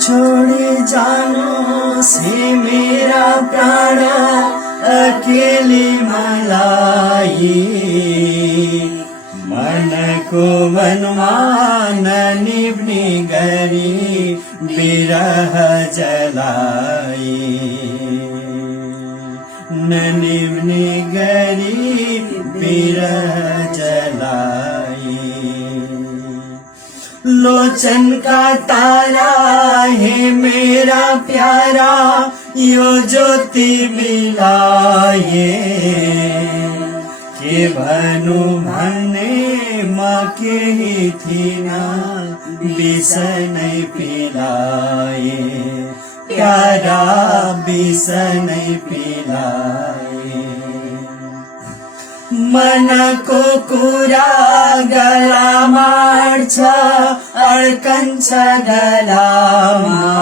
छोडी जानु से मेरा प्राण अकेले मलाई मनको मनमा ननिभ्ने गरी विरह जलाई ननिभ्ने गरी विरह जलाई लोचन का तारा है मेरा प्यारा यो ज्योति मिलाए के भनु भन्ने म केही थिन विष नै पिलाए प्यारा विष नै पिलाए मनको कुरा गलामा अड्छ अड्कन्छ गलामा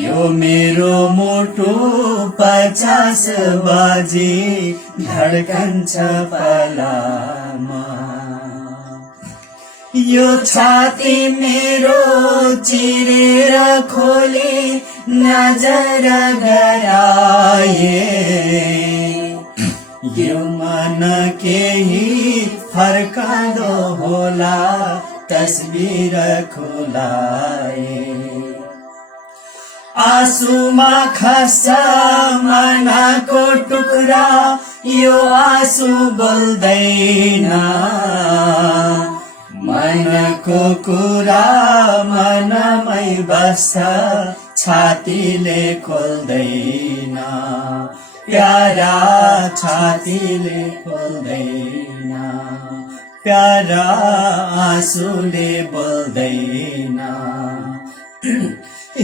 यो मेरो मुटु 50 बजे धड्कन्छ पलामा यो छाती मेरो चिरेर खोली नजर गराए यो मन केही फर्काउँदो होला तस्बिर खुलाए आँसुमा खस्छ मनको टुक्रा यो आँसु बोल्दैन मनको कुरा मनमै बस्छ छातीले खोल्दैन प्यारा छातीले खोल्दैन प्यारा आँसुले बोल्दैन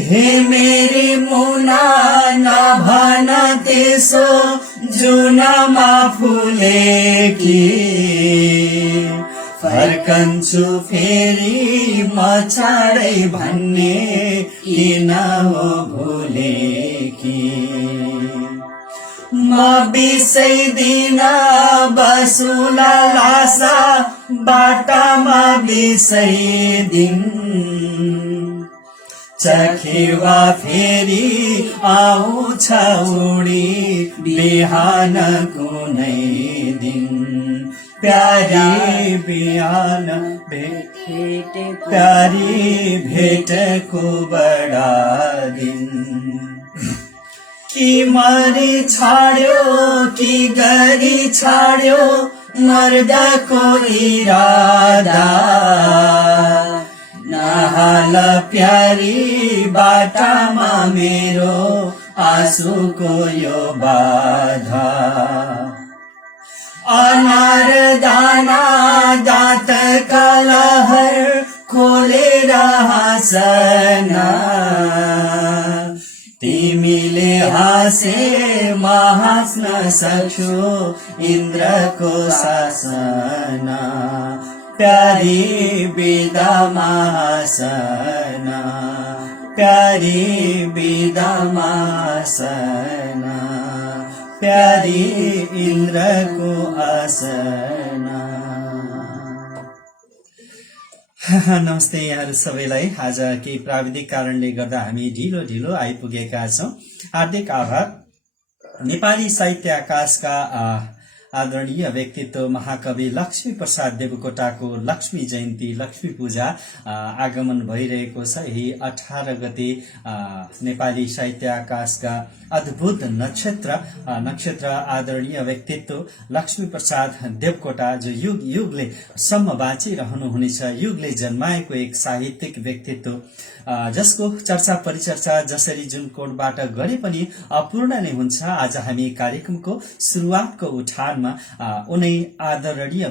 हे मेरी मुना नभन त्यसो जुनमा फुलेकी फर्कन्छु फेरि म चाँडै भन्ने किन हो भुलेकी म बिसैदिन बसुला लासा बाटामा बिसैदिन चखेवा फेरि आउँछ उडी बिहान कुनै दिन प्यारी बिहान प्यारी भेटको बडा दिन कि मरी छाड्यो कि गरी छाड्यो मर्दको इरादा नहाल प्यारी बाटामा मेरो आँसुको यो बाधा अनार दाना दाँत कलहर खोलेर हाँसन तिमीले हाँसे म हाँस्न सक्छु इन्द्रको शासन प्यारी बिदामा हाँसन प्यारी बिदामा हाँसन प्यारी इन्द्रको आसन। नमस्ते यहाँहरू सबैलाई। आज केही प्राविधिक कारणले गर्दा हामी ढिलो आइपुगेका छौं। हार्दिक आभार। नेपाली साहित्य आकाशका आदरणीय व्यक्तित्व महाकवि लक्ष्मी प्रसाद देवकोटाको लक्ष्मी जयन्ती लक्ष्मी पूजा आगमन भइरहेको छ। यही 18 गते नेपाली साहित्य आकाशका अद्भुत नक्षत्र आदरणीय व्यक्तित्व लक्ष्मी प्रसाद देवकोटा जो युग युगले सम्म बाँचिरहनु हुनेछ। युगले जन्माएको एक साहित्यिक व्यक्तित्व जसको चर्चा परिचर्चा जसरी जुन कोडबाट गरे पनि अपूर्ण नै हुन्छ। आज हामी कार्यक्रमको सुरुवातको उठानमा उनै आदरणीय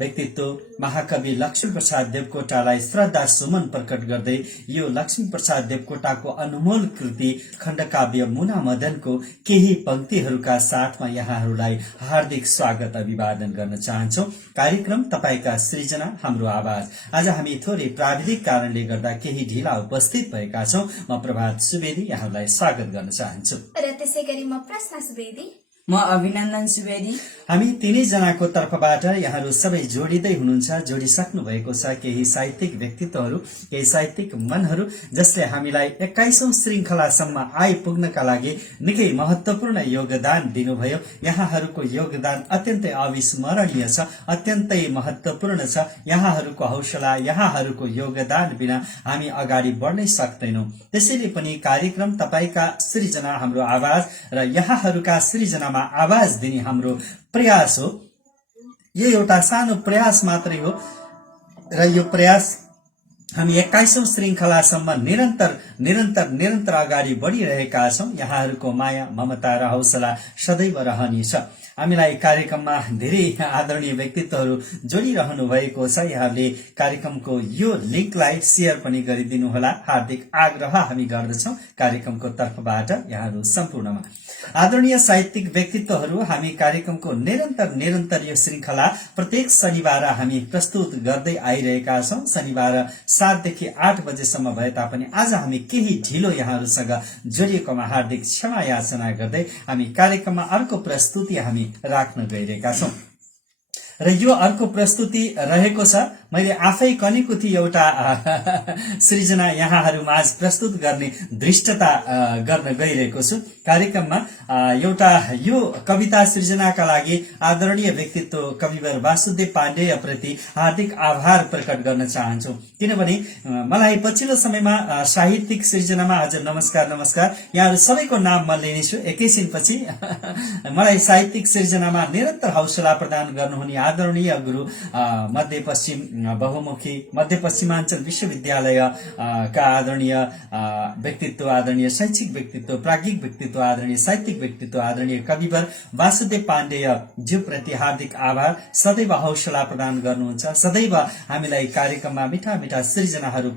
व्यक्तित्व महाकवि लक्ष्मी प्रसाद देवकोटालाई श्रद्धा सुमन प्रकट गर्दै यो लक्ष्मी प्रसाद देवकोटाको अनमोल कृति खण्डकाव्य मुना मदनको केही पंक्तिहरूका साथमा यहाँहरूलाई हार्दिक स्वागत अभिवादन गर्न चाहन्छौ। कार्यक्रम तपाईका सृजना हाम्रो आवाज। आज हामी थोरै प्राविधिक कारणले गर्दा केही ढिला उपस्थित भएका छौं। म प्रभात सुवेदी यहाँलाई स्वागत गर्न चाहन्छु। र त्यसैगरी म प्रश्न सुवेदी। म अभिनन्दन सुवेदी। हामी तीनैजनाको तर्फबाट यहाँहरू सबै जोडिँदै हुनुहुन्छ, जोडिसक्नु भएको छ केही साहित्यिक व्यक्तित्वहरू, केही साहित्यिक मनहरू जसले हामीलाई 21औं श्रृंखलासम्म आइपुग्नका लागि निकै महत्वपूर्ण योगदान दिनुभयो। यहाँहरूको योगदान अत्यन्तै अविस्मरणीय छ, अत्यन्तै महत्वपूर्ण छ। यहाँहरूको हौसला, यहाँहरूको योगदान बिना हामी अगाडि बढ्नै सक्दैनौं। त्यसैले पनि कार्यक्रम तपाईका सृजना हाम्रो आवाज र यहाँहरूका सृजनामा आवाज दिने हाम्रो प्रयास हो। यो एउटा सानो प्रयास मात्रै हो र यो प्रयास हामी 21औं श्रृंखलासम्म निरन्तर अगाडि बढ़िरहेका छौं। यहाँहरूको माया, ममता र हौसला सदैव रहनेछ। हामीलाई कार्यक्रममा धेरै आदरणीय व्यक्तित्वहरू जोडिरहनु भएको छ। यहाँले कार्यक्रमको यो लिंकलाई शेयर पनि गरिदिनु होला, हार्दिक आग्रह हामी गर्दछौं कार्यक्रमको तर्फबाट यहाँहरू सम्पूर्णमा। आदरणीय साहित्यिक व्यक्तित्वहरू, हामी कार्यक्रमको निरन्तर यो श्रृंखला प्रत्येक शनिबार हामी प्रस्तुत गर्दै आइरहेका छौं। शनिबार 7 देखि 8 बजेसम्म भए तापनि आज हामी केही ढिलो यहाँहरूसँग जोडिएकोमा हार्दिक क्षमा याचना गर्दै हामी कार्यक्रममा अर्को प्रस्तुति हामी राख्न गइरहेका छौं र यो अर्को प्रस्तुति रहेको छ। मैले आफै कनेको थिए एउटा सृजना यहाँहरू माझ प्रस्तुत गर्ने दृष्टता गर्न गइरहेको छु। कार्यक्रममा एउटा यो कविता सृजनाका लागि आदरणीय व्यक्तित्व कविवर वासुदेव पाण्डेय प्रति हार्दिक आभार प्रकट गर्न चाहन्छु। किनभने मलाई पछिल्लो समयमा साहित्यिक सृजनामा, हजुर नमस्कार, यहाँहरू सबैको नाम म लिनेछु एकैछिनपछि। मलाई साहित्यिक सृजनामा निरन्तर हौसला प्रदान गर्नुहुने आदरणीय गुरु, मध्यपश्चिम बहुमुखी मध्यपश्चिमाञ्चल विश्वविद्यालय का आदरणीय व्यक्तित्व, आदरणीय शैक्षिक व्यक्तित्व, प्राज्ञिक व्यक्तित्व, आदरणीय साहित्यिक व्यक्तित्व, आदरणीय कविवर वासुदेव पाण्डेय ज्यू प्रति हार्दिक आभार। सदैव हौसला प्रदान गर्नुहुन्छ, सदैव हामीलाई कार्यक्रममा मिठा सृजनाहरू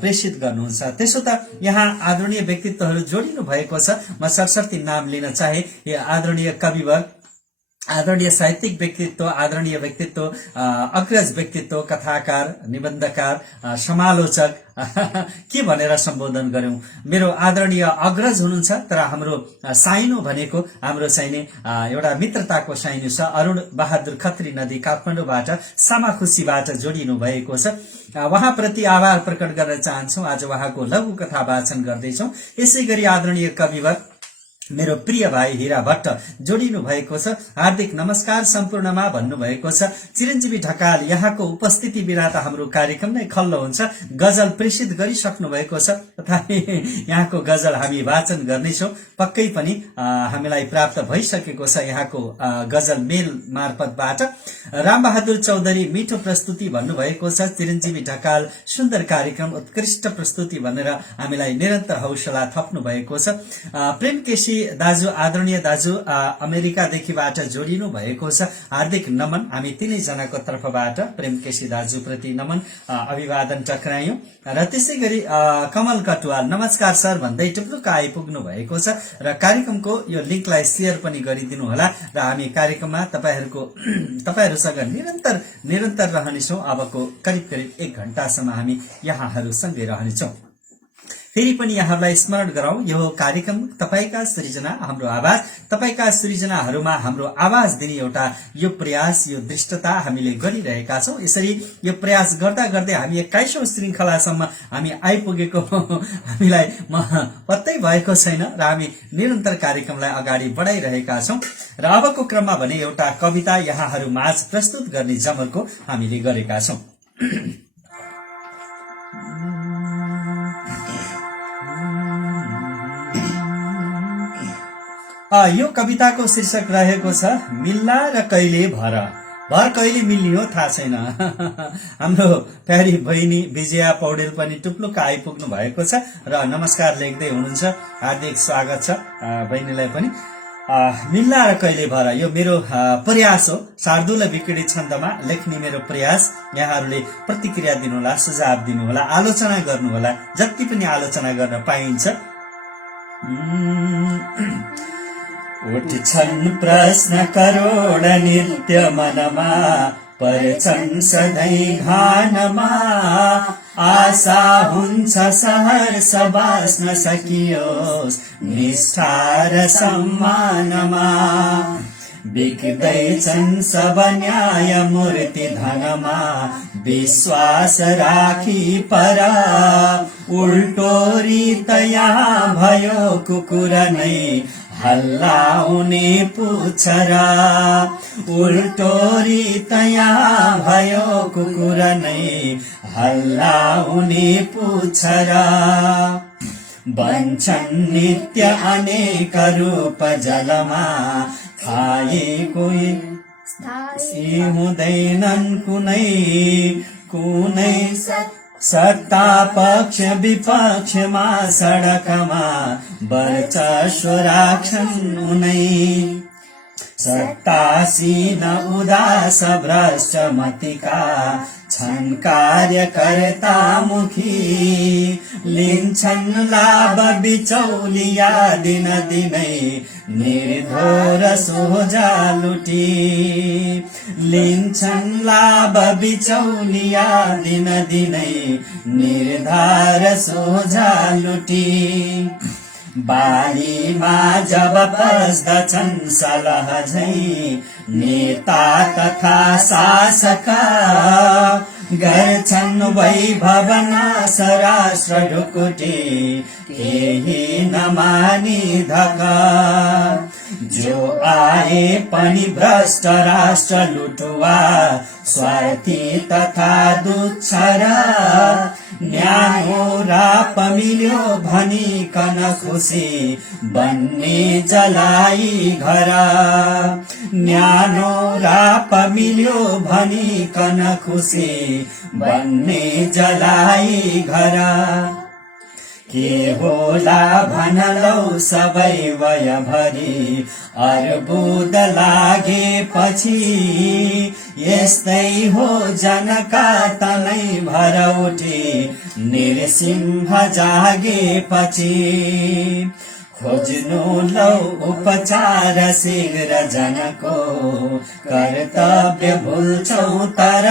प्रेषित गर्नुहुन्छ। त्यसो त यहाँ आदरणीय व्यक्तित्वहरू जोडिनु भएको छ। म सरसर्ती नाम लिन चाहे। आदरणीय कविवर, आदरणीय साहित्यिक व्यक्तित्व, आदरणीय व्यक्तित्व, अग्रज व्यक्तित्व, कथाकार, निबन्धकार, समालोचक, के भनेर सम्बोधन गर्यौं। मेरो आदरणीय अग्रज हुनुहुन्छ, तर हाम्रो साइनो भनेको हाम्रो चाहिने एउटा मित्रताको साइनो छ। अरुण बहादुर खत्री नदी काठमाडौँबाट सामाखुसीबाट जोडिनु भएको छ। उहाँप्रति आभार प्रकट गर्न चाहन्छौ। आज उहाँको लघु कथा वाचन गर्दैछौ। यसैगरी आदरणीय कविवर मेरो प्रिय भाइ हीरा भट्ट जोडिनु भएको छ। हार्दिक नमस्कार सम्पूर्णमा भन्नुभएको छ। चिरञ्जीवी ढकाल, यहाँको उपस्थिति बिना त हाम्रो कार्यक्रम नै खल्लो हुन्छ। गजल प्रेषित गरिसक्नु भएको छ, तथापि यहाँको गजल हामी वाचन गर्नेछौं। पक्कै पनि हामीलाई प्राप्त भइसकेको छ यहाँको गजल मेल मार्फतबाट। रामबहादुर चौधरी, मिठो प्रस्तुति भन्नुभएको छ। चिरञ्जीवी ढकाल, सुन्दर कार्यक्रम, उत्कृष्ट प्रस्तुति भनेर हामीलाई निरन्तर हौसला थप्नु भएको छ। प्रेम केसी दाजु, आदरणीय दाजु अमेरिकादेखिबाट जोडिनु भएको छ। हार्दिक नमन। हामी तीनैजनाको तर्फबाट प्रेम केसी दाजु प्रति नमन, अभिवादन टक्रायौं। र त्यसै गरी कमल कटुवाल, नमस्कार सर भन्दै टुप्लुक्क आइपुग्नु भएको छ र कार्यक्रमको यो लिंकलाई शेयर पनि गरिदिनु होला र हामी कार्यक्रममा तपाईहरुसँग निरन्तर रहनेछौं। अबको करिब 1 घण्टासम्म हामी यहाँहरुसँगै रहनेछौं। फेरि पनि यहाँलाई स्मरण गराउँ, यो कार्यक्रम तपाईका सृजना हाम्रो आवाज, तपाईका सृजनाहरूमा हाम्रो आवाज दिने एउटा यो प्रयास, यो दृष्टता हामीले गरिरहेका छौं। यसरी यो प्रयास गर्दा गर्दै हामी 21औं श्रृंखलासम्म हामी आइपुगेको हामीलाई पत्तै भएको छैन र हामी निरन्तर कार्यक्रमलाई अगाडि बढाइरहेका छौं। र अबको क्रममा भने एउटा कविता यहाँहरू माझ प्रस्तुत गर्ने जमर्को हामीले गरेका छौं। यो कविताको शीर्षक रहेको छ मिल्ला र कहिले भर कहिले मिल्ने हो थाहा छैन। हाम्रो प्यारी बहिनी विजया पौडेल पनि टुप्लुक्क आइपुग्नु भएको छ र नमस्कार लेख्दै हुनुहुन्छ। हार्दिक स्वागत छ बहिनीलाई पनि। मिल्ला र कहिले भर यो मेरो प्रयास हो, शार्दूल विकिडी छन्दमा लेख्ने मेरो प्रयास। यहाँहरूले प्रतिक्रिया दिनुहोला, सुझाव दिनुहोला, आलोचना गर्नुहोला, जति पनि आलोचना गर्न पाइन्छ। उठ्छन् प्रश्न करोड नित्य मनमा, पर्छन् सधैँ घानमा आशा हुन्छ सहर्ष बाँच्न सकियोस् निष्ठा र सम्मानमा बिक्दैछन् सब न्याय मूर्ति धनमा विश्वास राखी पर उल्टोरी तया भयो कुकुर नै हल्लाउने पुच्छरा उल्टोरी तया भयो कुकुर नै हल्लाउने पुच्छरा बन्छन् नित्य अनेक रूप जलमा खाएको स्थायी हुँदैनन् कुनै सत्ता पक्ष विपक्षमा सडकमा वर्चस्व राख्छन् उनै सत्तासीन उदास भ्रष्ट मतिका छन् कार्यकर्ता मुखी लिन्छन् लाभ बिचौलिया दिन दिनै निर्धोर सोझा लुटी लिन्छन् लाभ बिचौलिया दिन दिनै निर्धार सोझा लुटी बारीमा जब पस्दछन् सलह झै नेता तथा शासक गर्छन् वैभव नाश राष्ट्र ढुकुटी केही नमानी धका जो आए पनि भ्रष्ट राष्ट्र लुटुवा स्वार्थी तथा दुच्छर न्यानो राप मिल्यो भनिकन खुसी बन्ने जलाई घर न्यानो राप मिल्यो भनिकन खुसी बन्ने जलाई घर के होला भनलौ सबै वयभरि अर्बुद लागेपछि यस्तै हो जनका तनै भर उठी नृसिंह जागेपछि खोज्नु लौ उपचार शीघ्र जनको कर्तव्य भुल्छौ तर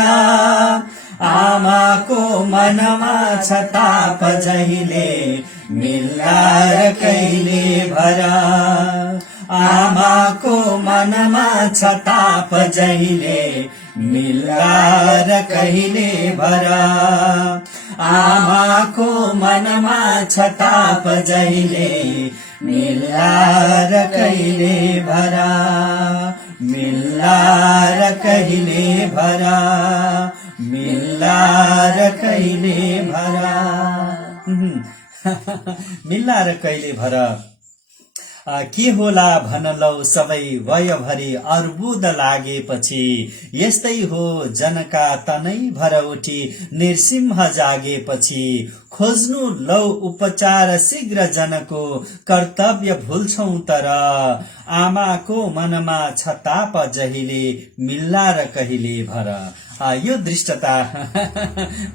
आमाको मनमा छ ताप जहिले मिल्लार कहिले भर आमाको मनमा छ ताप जहिले मिल्लार कहिले भर आमाको मनमा छ ताप जहिले मिल्लार कहिले भर मिल्लार कहिले भर मिल्लार कहिले भर मिल्लार कहिले भर के होला भनलौ सबै वयभरि अर्बुद लागेपछि यस्तै हो जनका तनै भर उठी नृसिंह जागेपछि खोज्नु लौ उपचार शीघ्र जनको कर्तव्य भुल्छौ तर आमाको मनमा छ ताप जहिले मिल्ला र कहिले भर यो दृष्टता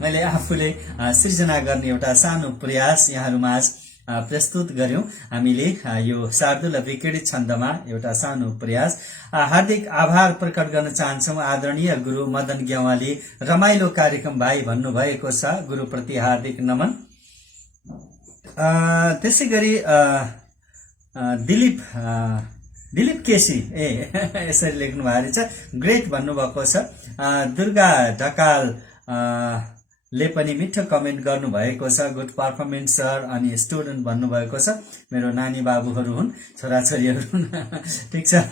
मैले आफूले सृजना गर्ने एउटा सानो प्रयास यहाँहरुमाझ प्रस्तुत गर्यौं हामीले यो शार्दूल विकेडित छन्दमा एउटा सानो प्रयास हार्दिक आभार प्रकट गर्न चाहन्छौं आदरणीय गुरु मदन ग्यावाली रमाइलो कार्यक्रम भाइ भन्नुभएको छ गुरुप्रति हार्दिक नमन त्यसैगरी दिलीप केसी यसरी लेख्नु भएको छ ग्रेट भन्नुभएको छ दुर्गा ढकाल ले पनि मिठो कमेन्ट गर्नु भएको छ गुड परफर्मेन्स सर अनि स्टुडेन्ट भन्नुभएको छ मेरो नानी बाबुहरू हुन् छोराछोरीहरू हुन् ठीक छ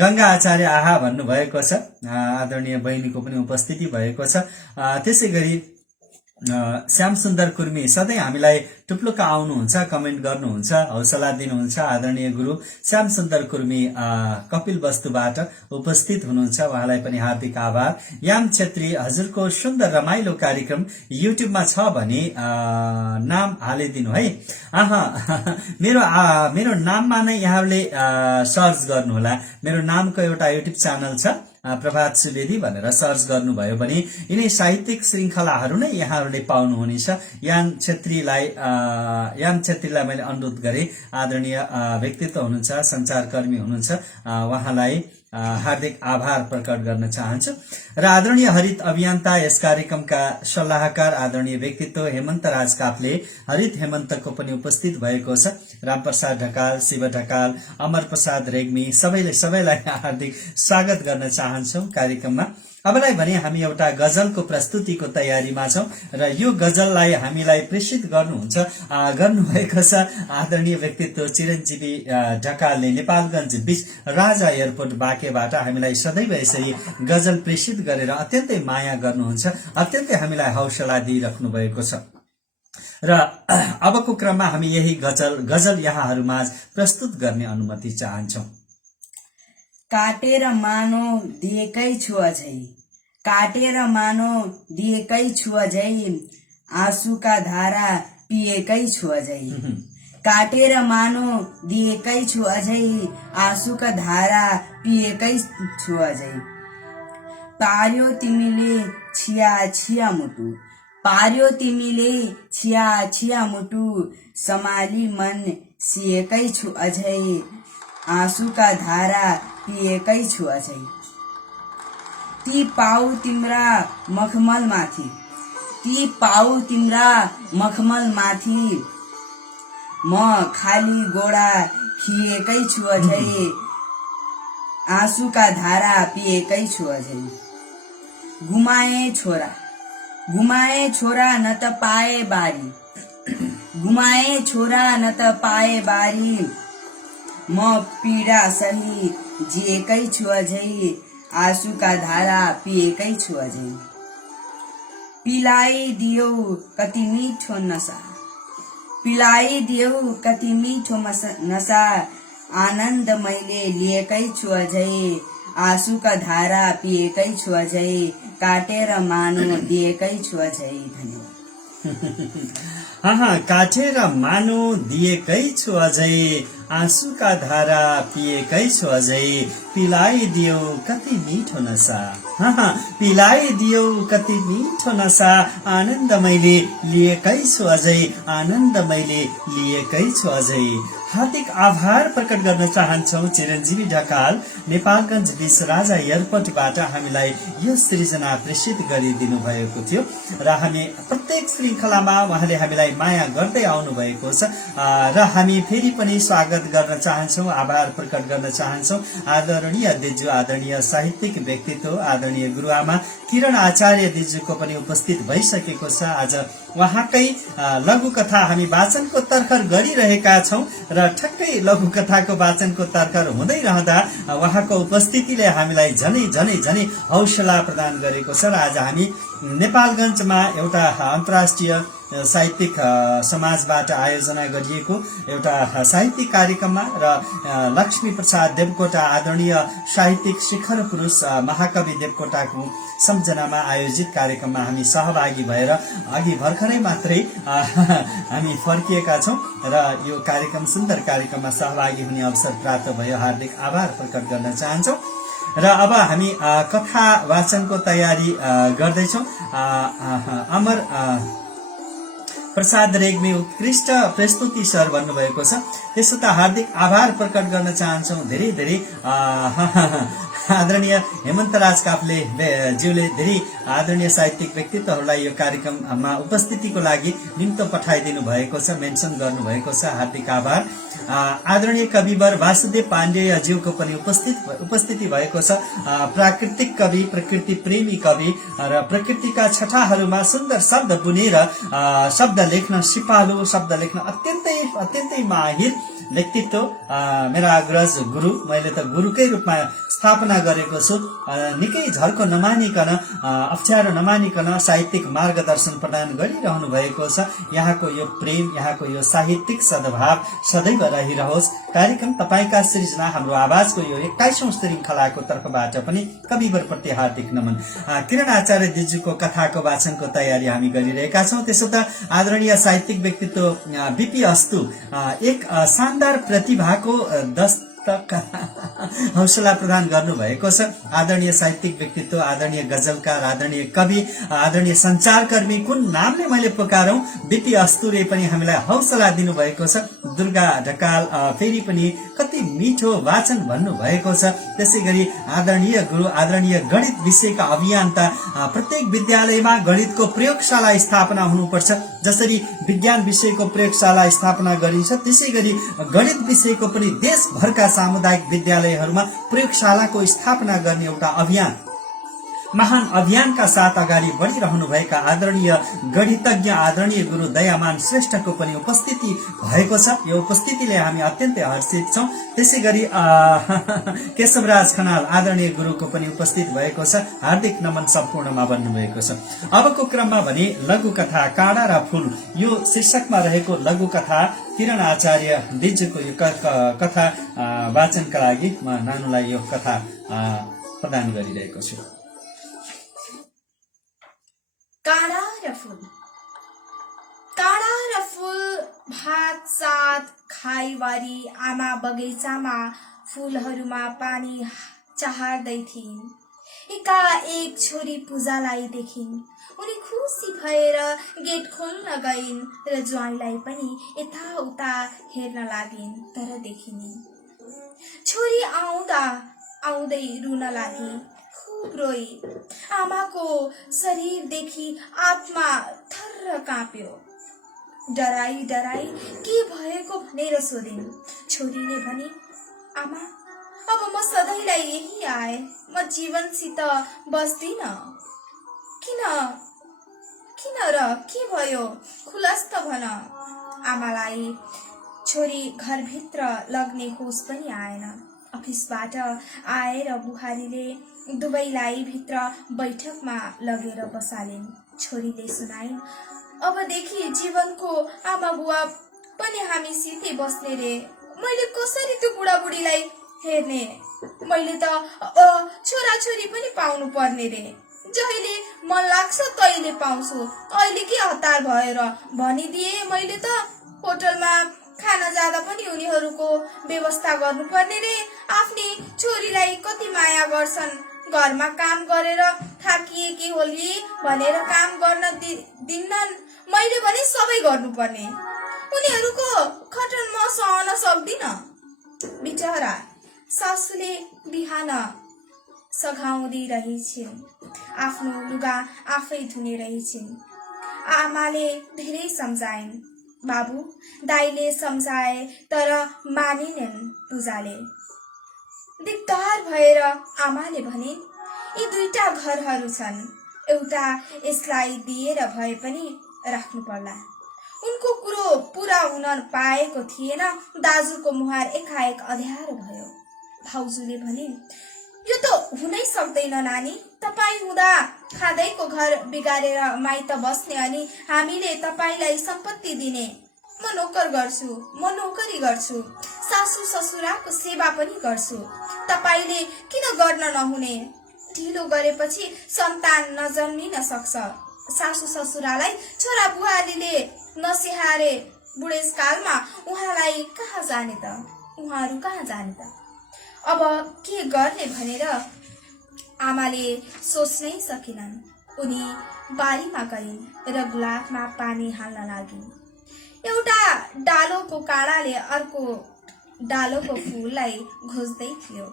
गंगा आचार्य आहा भन्नुभएको छ आदरणीय बहिनीको पनि उपस्थिति भएको छ त्यसैगरी श्याम सुन्दर कुर्मी सधैं हामीलाई टुप्लुका आउनुहुन्छ कमेन्ट गर्नुहुन्छ हौसला दिनुहुन्छ आदरणीय गुरु श्याम सुन्दर कुर्मी कपिल वस्तुबाट उपस्थित हुनुहुन्छ उहाँलाई पनि हार्दिक आभार याम छेत्री हजुरको सुन्दर रमाइलो कार्यक्रम युट्युबमा छ भने नाम हालिदिनु है मेरो नाममा नै यहाँहरूले सर्च गर्नुहोला मेरो नामको एउटा युट्युब च्यानल छ प्रभात सुवेदी भनेर सर्च गर्नुभयो भने यिनै साहित्यिक श्रृंखलाहरू नै यहाँहरूले पाउनुहुनेछ याम छेत्रीलाई मैले अनुरोध गरे आदरणीय व्यक्तित्व हुनुहुन्छ संचारकर्मी हुनुहुन्छ उहाँलाई हार्दिक आभार प्रकट गर्न चाहन्छु। र आदरणीय हरित अभियन्ता यस कार्यक्रमका सल्लाहकार आदरणीय व्यक्तित्व हेमन्त राज काफ्ले, हरित हेमन्तको पनि उपस्थित भएको छ। रामप्रसाद ढकाल, शिव ढकाल, अमर प्रसाद रेग्मी सबैलाई हार्दिक स्वागत गर्न चाहन्छौं कार्यक्रममा। अबलाई भने हामी एउटा गजलको प्रस्तुतिको तयारीमा छौं र यो गजललाई हामीलाई प्रेषित गर्नुभएको छ आदरणीय व्यक्तित्व चिरञ्जीवी ढकालले नेपालगञ्ज बीच राजा एयरपोर्ट बाँकेबाट हामीलाई सदैव यसरी गजल प्रेषित गरेर अत्यन्तै माया गर्नुहुन्छ, अत्यन्तै हामीलाई हौसला दिइराख्नु भएको छ। र अबको क्रममा हामी यही गजल यहाँहरूमाझ प्रस्तुत गर्ने अनुमति चाहन्छौं। काटेर मानो दिएकै छु अझै, काटेर मानो दिएकै छु अझै, आँसुका धारा पिएकै छु अझै, काटेर मानो दिएकै छु अझै, आँसुका धारा पिएकै छु अझै। पार्यो तिमीले छिया छिया मुटु, पार्यो तिमीले छिया छिया मुटु, समाली मन सिएकै छु अझै, आँसुका धारा पिएकै छु अझै। ती पाउ तिम्रा मखमल माथि, ती पाउ तिम्रा मखमल माथि, म खाली गोडा खिएकै छु अझै, आँसुका धारा पिएकै छु अझै। गुमाए छोरा, गुमाए छोरा न त पाए बारी, गुमाए छोरा न त पाए बारी, म पीडा सही जिएकै छु अझै, आँसुका धारा पिएकै छु अझै। पिलाइदियौ कति मिठो नसा, पिलाइदियौ कति मिठो नसा, आनन्द मैले लिएकै छु अझै, आँसुका धारा पिएकै छु अझै, काटेर मानो दिएकै छु अझै। धन्यवाद। काटेर मानो दिएकै छु अझै, आँसुका धारा पिएकै छु अझै, पिलाइदियो कति मिठो नसा, पिलाइदियो कति मिठो नसा, आनन्द मैले लिएकै छु अझै, आनन्द मैले लिएकै छु अझै। हार्दिक आभार प्रकट गर्न चाहन्छौ चिरञ्जीवी ढकाल, नेपालगञ्ज बीच राजा एयरपोर्टबाट हामीलाई यो सृजना प्रेषित गरिदिनु भएको थियो र हामी प्रत्येक श्रृङ्खलामा उहाँले हामीलाई माया गर्दै आउनु भएको छ र हामी फेरि पनि स्वागत गर्न चाहन्छौँ, आभार प्रकट गर्न चाहन्छौँ आदरणीय दिजु, आदरणीय साहित्यिक व्यक्तित्व आदरणीय गुरुआमा किरण आचार्य दिजुको पनि उपस्थित भइसकेको छ। आज उहाँकै लघुकथा हामी वाचनको तर्खर गरिरहेका छौं र ठक्कै लघुकथाको वाचनको तर्खर हुँदै रहँदा उहाँको उपस्थितिले हामीलाई झनै हौसला प्रदान गरेको छ र आज हामी नेपालगञ्जमा एउटा अन्तर्राष्ट्रिय साहित्यिक समाजबाट आयोजना गरिएको एउटा साहित्यिक कार्यक्रममा र लक्ष्मी प्रसाद देवकोटा आदरणीय साहित्यिक शिखर पुरुष महाकवि देवकोटाको सम्झनामा आयोजित कार्यक्रममा हामी सहभागी भएर अघि भर्खरै मात्रै हामी फर्किएका छौं र यो कार्यक्रम सुन्दर कार्यक्रममा सहभागी हुने अवसर प्राप्त भयो। हार्दिक आभार प्रकट गर्न चाहन्छौं र अब हामी कथा वाचनको तयारी गर्दैछौं। अमर प्रसाद रेग्मी उत्कृष्ट प्रस्तुति सर भन्नुभएको छ, त्यसो त हार्दिक आभार प्रकट गर्न चाहन्छौं। धेरै आदरणीय हेमन्त राज काफ्ले ज्यूले धेरै आदरणीय साहित्यिक व्यक्तित्वहरूलाई यो कार्यक्रममा उपस्थितिको लागि निम्तो पठाइदिनु भएको छ, मेन्सन गर्नुभएको छ, हार्दिक आभार। आदरणीय कविवर वासुदेव पाण्डेय ज्यूको पनि उपस्थिति भएको छ। प्राकृतिक कवि, प्रकृति प्रेमी कवि र प्रकृतिका छटाहरूमा सुन्दर शब्द बुनेर शब्द लेख्न सिपालु, शब्द लेख्न अत्यन्तै माहिर व्यक्तित्व मेरा अग्रज गुरु, मैले त गुरुकै रूपमा स्थापना गरेको छु। निकै झर्को नमानिकन, अप्ठ्यारो नमानिकन साहित्यिक मार्गदर्शन प्रदान गरिरहनु भएको छ। यहाँको यो प्रेम, यहाँको यो साहित्यिक सद्भाव सदैव रहिरहोस्। कार्यक्रम तपाईका सृजना हाम्रो आवाजको यो 21औं श्रृङ्खलाको तर्फबाट पनि कविवर प्रति हार्दिक नमन। किरण आचार्य दिजुको कथाको वाचनको तयारी हामी गरिरहेका छौं। त्यसो त आदरणीय साहित्यिक व्यक्तित्व बीपी अस्तु एक शानदार प्रतिभाको हौसला प्रदान गर्नु भएको छ। आदरणीय साहित्यिक व्यक्तित्व, आदरणीय गजलकार, आदरणीय कवि, आदरणीय संचारकर्मी, कुन नामले मैले पुकारौं, बीपी अस्तुले पनि हामीलाई हौसला दिनु भएको छ। दुर्गा ढकाल फेरि पनि कति मिठो वाचन भन्नुभएको छ। त्यसै गरी आदरणीय गुरु आदरणीय गणित विषयका अभियन्ता प्रत्येक विद्यालयमा गणितको प्रयोगशाला स्थापना हुनुपर्छ। जसरी विज्ञान विषयको प्रयोगशाला स्थापना गरिन्छ त्यसै गरी गणित विषयको पनि देशभरका सामुदायिक विद्यालयहरूमा प्रयोगशालाको स्थापना गर्ने एउटा अभियान महान अभियानका साथ अगाडि बढिरहनुभएका आदरणीय गणितज्ञ आदरणीय गुरु दयामान श्रेष्ठको पनि उपस्थिति भएको छ। यो उपस्थितिले हामी अत्यन्तै हर्षित छौं। त्यसै गरी केशवराज खनाल आदरणीय गुरुको पनि उपस्थित भएको छ। हार्दिक नमन सम्पूर्णमा भन्नुभएको छ। अबको क्रममा भने लघु कथा काँडा र फूल यो शीर्षकमा रहेको लघु कथा किरण आचार्य दिजुको यो कथा वाचनका लागि म नानुलाई यो कथा प्रदान गरिरहेको छु। काँडा र फूल। काँडा र फूल भात साथ खाइवारी आमा बगैँचामा फूलहरूमा पानी चहार्दै थिइन्। एकाएक छोरी पूजालाई देखिन्। उनी खुसी भएर गेट खोल्न गइन् र ज्वाइँलाई पनि यताउता हेर्न लागिन् तर देखिनिन्। छोरी आउँदै रुन लागि रोई। आमाको शरीरदेखि आत्मा थर्र काँप्यो। डराई के भएको भनेर सोधिन्। छोरीले भनी, आमा अब म सधैँलाई यही आए, म जीवनसित बस्दिन। किन र के भयो खुलास त भन। आमालाई छोरी घरभित्र लग्ने होस पनि आएन। अफिसबाट आएर बुहारीले दुवैलाई भित्र बैठकमा लगेर बसालिन्। छोरीले सुनाइन्, अबदेखि जीवनको आमा बुवा पनि हामीसितै बस्ने रे। मैले कसरी त्यो बुढाबुढीलाई हेर्ने? मैले त छोराछोरी पनि पाउनु पर्ने रे। जहिले मन लाग्छ तैले पाउँछु। अहिले के हतार भएर भनिदिए मैले त। होटलमा खाना जाँदा पनि उनीहरूको व्यवस्था गर्नुपर्ने रे। आफ्नी छोरीलाई कति माया गर्छन्। घरमा काम गरेर थाकिएकी होली भनेर काम गर्न दिन्नन्। मैले भने सबै गर्नुपर्ने। उनीहरूको खटन म सहन सक्दिन। बिचरा सासूले बिहान सघाउँदै रहेछिन्। आफ्नो लुगा आफै धुने रहेछिन्। आमाले धेरै सम्झाइन्। बाबु दाइले सम्झाए तर मानिनेन् पूजाले। दिक्दार भएर आमाले भनिन्, यी दुईटा घरहरू छन्, एउटा यसलाई दिएर भए पनि राख्नु पर्ला। उनको कुरो पूरा हुन पाएको थिएन। दाजुको मुहार एकाएक अँध्यारो भयो। भाउजूले भनिन्, यो त हुनै सक्दैन नानी। तपाईँ हुँदा खाँदैको घर बिगारेर माइत बस्ने अनि हामीले तपाईँलाई सम्पत्ति दिने। म नोकर गर्छु, म नोकरी गर्छु, सासू ससुराको सेवा पनि गर्छु। तपाईले किन गर्न नहुने? ढिलो गरेपछि सन्तान नजन्मिन सक्छ। सासू ससुरालाई छोरा बुहारीले नसिहारे बुढेसकालमा उहाँहरू कहाँ जाने त? अब के गर्ने भनेर आमाले सोच्नै सकिनन्। उनी बारीमा गइन् र गुलाबमा पानी हाल्न लागिन्। एउटा डालोको काँडाले अर्को डालोको फूललाई खोज्दै थियो।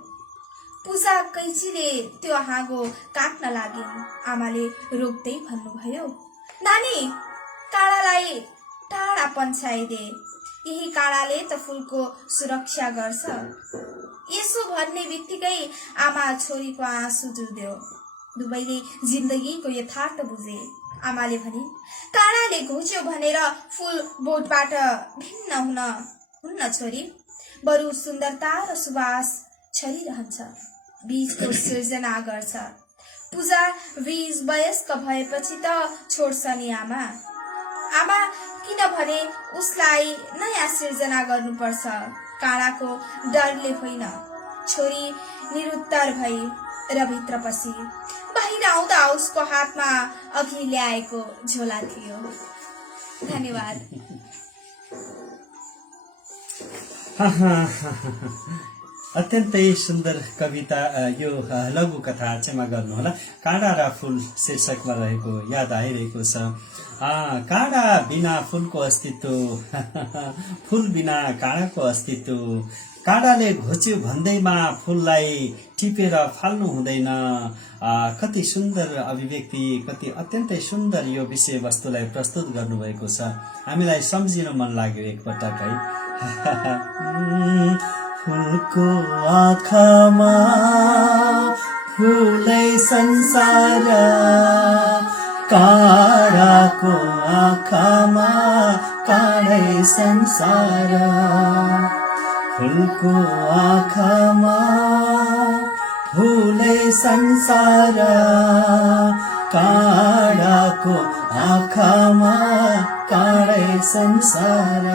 पूजा कैचीले त्यो हाँगो काट्न लागिन्। आमाले रोक्दै भन्नुभयो, नानी काँडालाई टाढा पन्छाइदे। यही काँडाले त फूलको सुरक्षा गर्छ। यसो भन्ने बित्तिकै आमा छोरीको आँसु जुर्दियो। दुवैले जिन्दगीको यथार्थ बुझे। आमाले भनिन्, काँडाले घोच्यो भनेर फूल बोटबाट भिन्न हुन्न छोरी। बरु सुन्दरता र सुवास छरिरहन्छ। बीजको सृजना गर्छ। पूजा बीज वयस्क भएपछि त छोड्छ नि आमा। किनभने उसलाई नयाँ सृजना गर्नुपर्छ। काँडाको डरले होइन। छोरी निरुत्तर भई र भित्र पसी। बाहिर आउँदा उसको हातमा अघि ल्याएको झोला थियो। धन्यवाद। अत्यन्तै सुन्दर कविता यो लघु कथा क्षमा गर्नुहोला। काँडा र फूल शीर्षकमा रहेको याद आइरहेको छ। काँडा बिना फूलको अस्तित्व, फूल बिना काँडाको अस्तित्व, काँडाले घोच्यो भन्दैमा फूललाई टिपेर फाल्नु हुँदैन। कति सुन्दर अभिव्यक्ति, कति अत्यन्तै सुन्दर यो विषयवस्तुलाई प्रस्तुत गर्नुभएको छ। हामीलाई सम्झिन मन लाग्यो एकपटक है। फूलको आँखामा फूलै संसार, काँडाको आँखामा काँडै संसार। फूलको आँखामा फूलै संसार, काँडाको आँखामा काँडै संसार।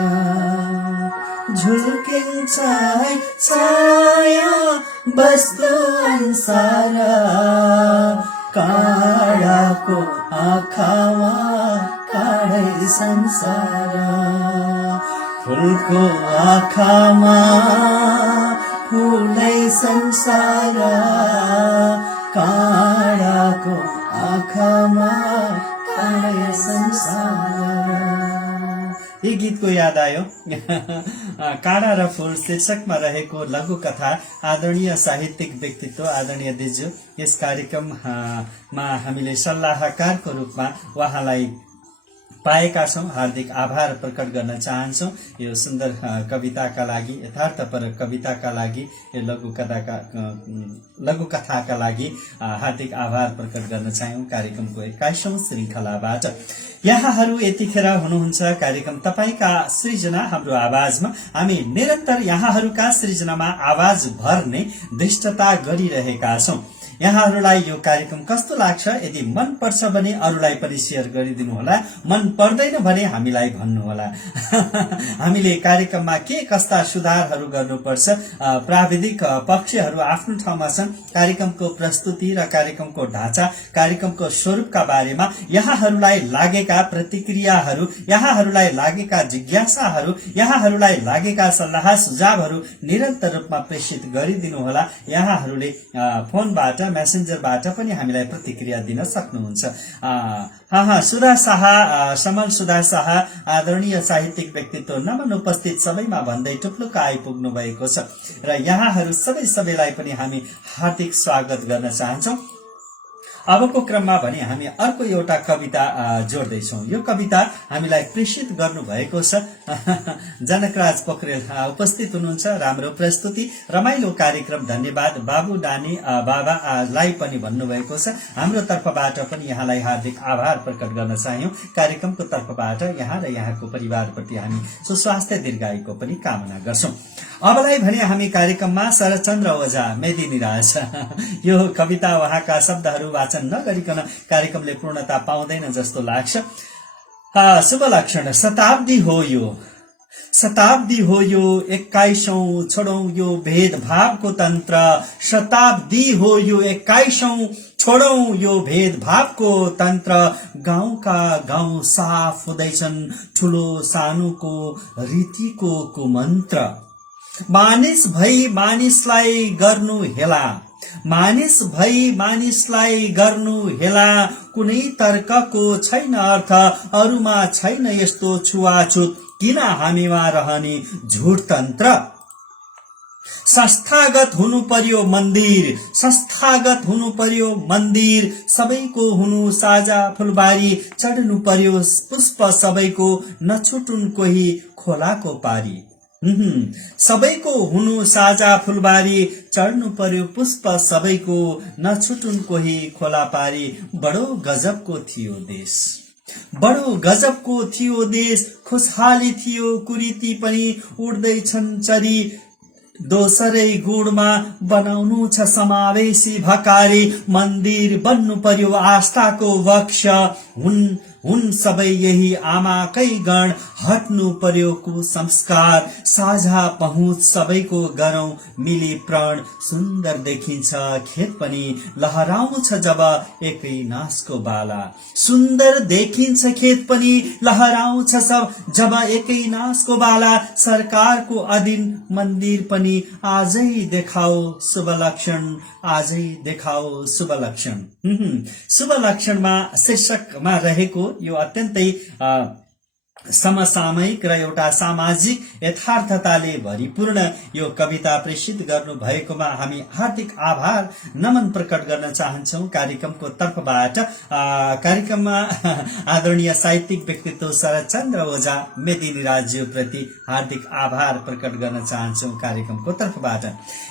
झुल्किन्छ है छाया वस्तु अनुसार, काँडाको आँखामा काँडै संसार। फूलको आँखामा फूलै संसार, काँडाको आँखामा काँडै संसार। यो गीतको याद आयो। काँडा र फूल शीर्षकमा रहेको लघु कथा आदरणीय साहित्यिक व्यक्तित्व आदरणीय दिजु यस कार्यक्रममा हामीले सल्लाहकारको रूपमा उहाँलाई पाएका छौं। हार्दिक आभार प्रकट गर्न चाहन्छौं। यो सुन्दर कविताका लागि, यथार्थपरक कविताका लागि, यो लघु कथाका लागि हार्दिक आभार प्रकट गर्न चाह्यौं। कार्यक्रमको 21औं श्रृंखलाबाट यहाँहरू यतिखेर हुनुहुन्छ कार्यक्रम तपाईका सृजना हाम्रो आवाजमा। हामी निरन्तर यहाँहरूका सृजनामा आवाज भर्ने दृष्टता गरिरहेका छौं। यहाँहरूलाई यो कार्यक्रम कस्तो लाग्छ? यदि मन पर्छ भने अरूलाई पनि शेयर गरिदिनुहोला, मन पर्दैन भने हामीलाई भन्नुहोला। हामीले कार्यक्रममा के कस्ता सुधारहरू गर्नुपर्छ, प्राविधिक पक्षहरू आफ्नो ठाउँमा छन्। कार्यक्रमको प्रस्तुति र कार्यक्रमको ढाँचा, कार्यक्रमको स्वरूपका बारेमा यहाँहरूलाई लागेका प्रतिक्रियाहरू, यहाँहरूलाई लागेका जिज्ञासाहरू, यहाँहरूलाई लागेका सल्लाह सुझावहरू निरन्तर रूपमा प्रेषित गरिदिनुहोला। यहाँहरूले फोनबाट, मेसेन्जरबाट पनि हामीलाई प्रतिक्रिया दिन सक्नुहुन्छ। सुधा शाह, समल सुधा शाह आदरणीय साहित्यिक व्यक्तित्व नमन उपस्थित सबैमा भन्दै टुप्लुक आइपुग्नु भएको छ र यहाँहरू सबैलाई पनि हामी हार्दिक स्वागत गर्न चाहन्छौं। अबको क्रममा भने हामी अर्को एउटा कविता जोड्दैछौं। यो कविता हामीलाई प्रेषित गर्नु भएको छ जनकराज पोखरेल उपस्थित हुनुहुन्छ। राम्रो प्रस्तुति, रमाइलो कार्यक्रम, धन्यवाद। बाबु डानी बाबालाई पनि भन्नुभएको छ। हाम्रो तर्फबाट पनि यहाँलाई हार्दिक आभार प्रकट गर्न चाह्यौं। कार्यक्रमको तर्फबाट यहाँ र यहाँको परिवारप्रति हामी सुस्वास्थ्य दीर्घायुको पनि कामना गर्छौं। अबलाई भने हामी कार्यक्रममा शरदचन्द्र ओझा मेदिनीराज यो कविता उहाँका शब्दहरू वाचन नगरिकन कार्यक्रमले पूर्णता पाउँदैन जस्तो लाग्छ। शुभ लक्षण। शताब्दी हो यो 21औं, छोडौं यो भेदभावको तन्त्र। शताब्दी हो यो 21औं, छोडौं यो भेदभावको तन्त्र। गाउँका गाउँ साफ हुँदैछन् ठुलो सानुको रीतिको कुमन्त्र। मानिस भई मानिसलाई गर्नु हेला, मानिस भई मानिसलाई गर्नु हेला। कुनै तर्कको छैन अर्थ, अरूमा छैन यस्तो छुवाछुत। किन हामीमा रहने झुट तन्त्र? संस्थागत हुनु पर्यो मन्दिर, संस्थागत हुनु पर्यो मन्दिर। सबैको हुनु साझा फुलबारी, चढ्नु पर्यो पुष्प सबैको, नछुटुन् कोही खोलाको पारी। सबैको हुनु साझा फुलबारी, चढ्नु पर्यो पुष्प सबैको, नछुटुन् कोही खोला पारी। बडो गजबको थियो देश, बडो गजबको थियो देश। खुशहाली थियो कुरीति पनि उड्दैछन् चरी। दोस्रै गुणमा बनाउनु छ समावेशी भकारी। मन्दिर बन्नु पर्यो आस्थाको वक्ष, हुन् सबै यही आमाकै गण, हट्नु पर्यो कुसंस्कार, साझा पहुँच सबैको गरौं मिली प्रण, सुन्दर देखिन्छ खेत पनि लहराउँछ जब एकै नासको बाला, सुन्दर देखिन्छ खेत पनि लहराउँछ सब जब एकै नासको बाला, सरकारको अधीन मन्दिर पनि आजै देखाओ शुभ लक्षण, आजै देखाओ शुभ लक्षण। शुभ लक्षणमा शीर्षकमा रहेको यो अत्यन्तै समसामयिक र एउटा सामाजिक यथार्थताले भरिपूर्ण यो कविता प्रेषित गर्नु भएकोमा हामी हार्दिक आभार नमन प्रकट गर्न चाहन्छौं कार्यक्रमको तर्फबाट। कार्यक्रममा आदरणीय साहित्यिक व्यक्तित्व शरदचन्द्र ओझा मेदिनी राज्य प्रति हार्दिक आभार प्रकट गर्न चाहन्छौं कार्यक्रमको तर्फबाट।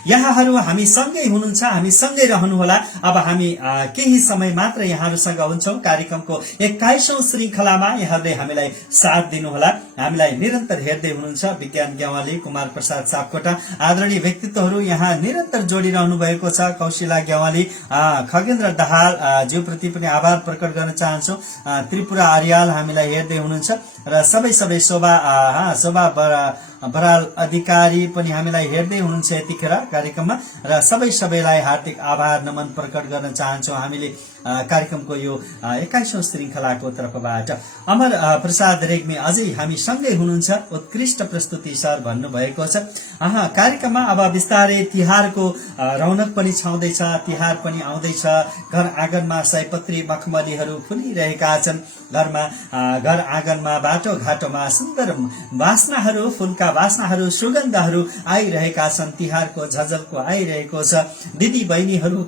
यहाँहरू हामी सँगै हुनुहुन्छ, हामी सँगै रहनुहोला। अब हामी केही समय मात्र यहाँहरूसँग हुन्छौं। कार्यक्रमको 21औं श्रृंखलामा यहाँहरूले हामीलाई साथ दिनुहोला। हामीलाई निरन्तर हेर्दै हुनुहुन्छ विज्ञान ग्यावाली, कुमार प्रसाद सापकोटा, आदरणीय व्यक्तित्वहरू यहाँ निरन्तर जोडिरहनु भएको छ। कौशिला ग्यावाली, खगेन्द्र दाहाल ज्यू प्रति पनि आभार प्रकट गर्न चाहन्छौ। त्रिपुरा आर्याल हामीलाई हेर्दै हुनुहुन्छ र सबै शोभा बराल अधिकारी पनि हामीलाई हेर्दै हुनुहुन्छ यतिखेर कार्यक्रममा, र सबैलाई हार्दिक आभार नमन प्रकट गर्न चाहन्छौँ हामीले कार्यक्रमको यो 21औं श्रृंखलाको तर्फबाट। अमर प्रसाद रेग्मी अझै हामी सँगै हुनुहुन्छ, उत्कृष्ट प्रस्तुति सर भन्नुभएको छ। कार्यक्रममा अब बिस्तारै तिहारको रौनक पनि छाउँदैछ, तिहार पनि आउँदैछ। घर आँगनमा सयपत्री मखमलीहरू फुलिरहेका छन्। घर आँगनमा बाटो घाटोमा सुन्दर वासनाहरू, फूलका वासनाहरू, सुगन्धहरू आइरहेका छन्। तिहारको झझल्को आइरहेको छ। दिदी बहिनीहरू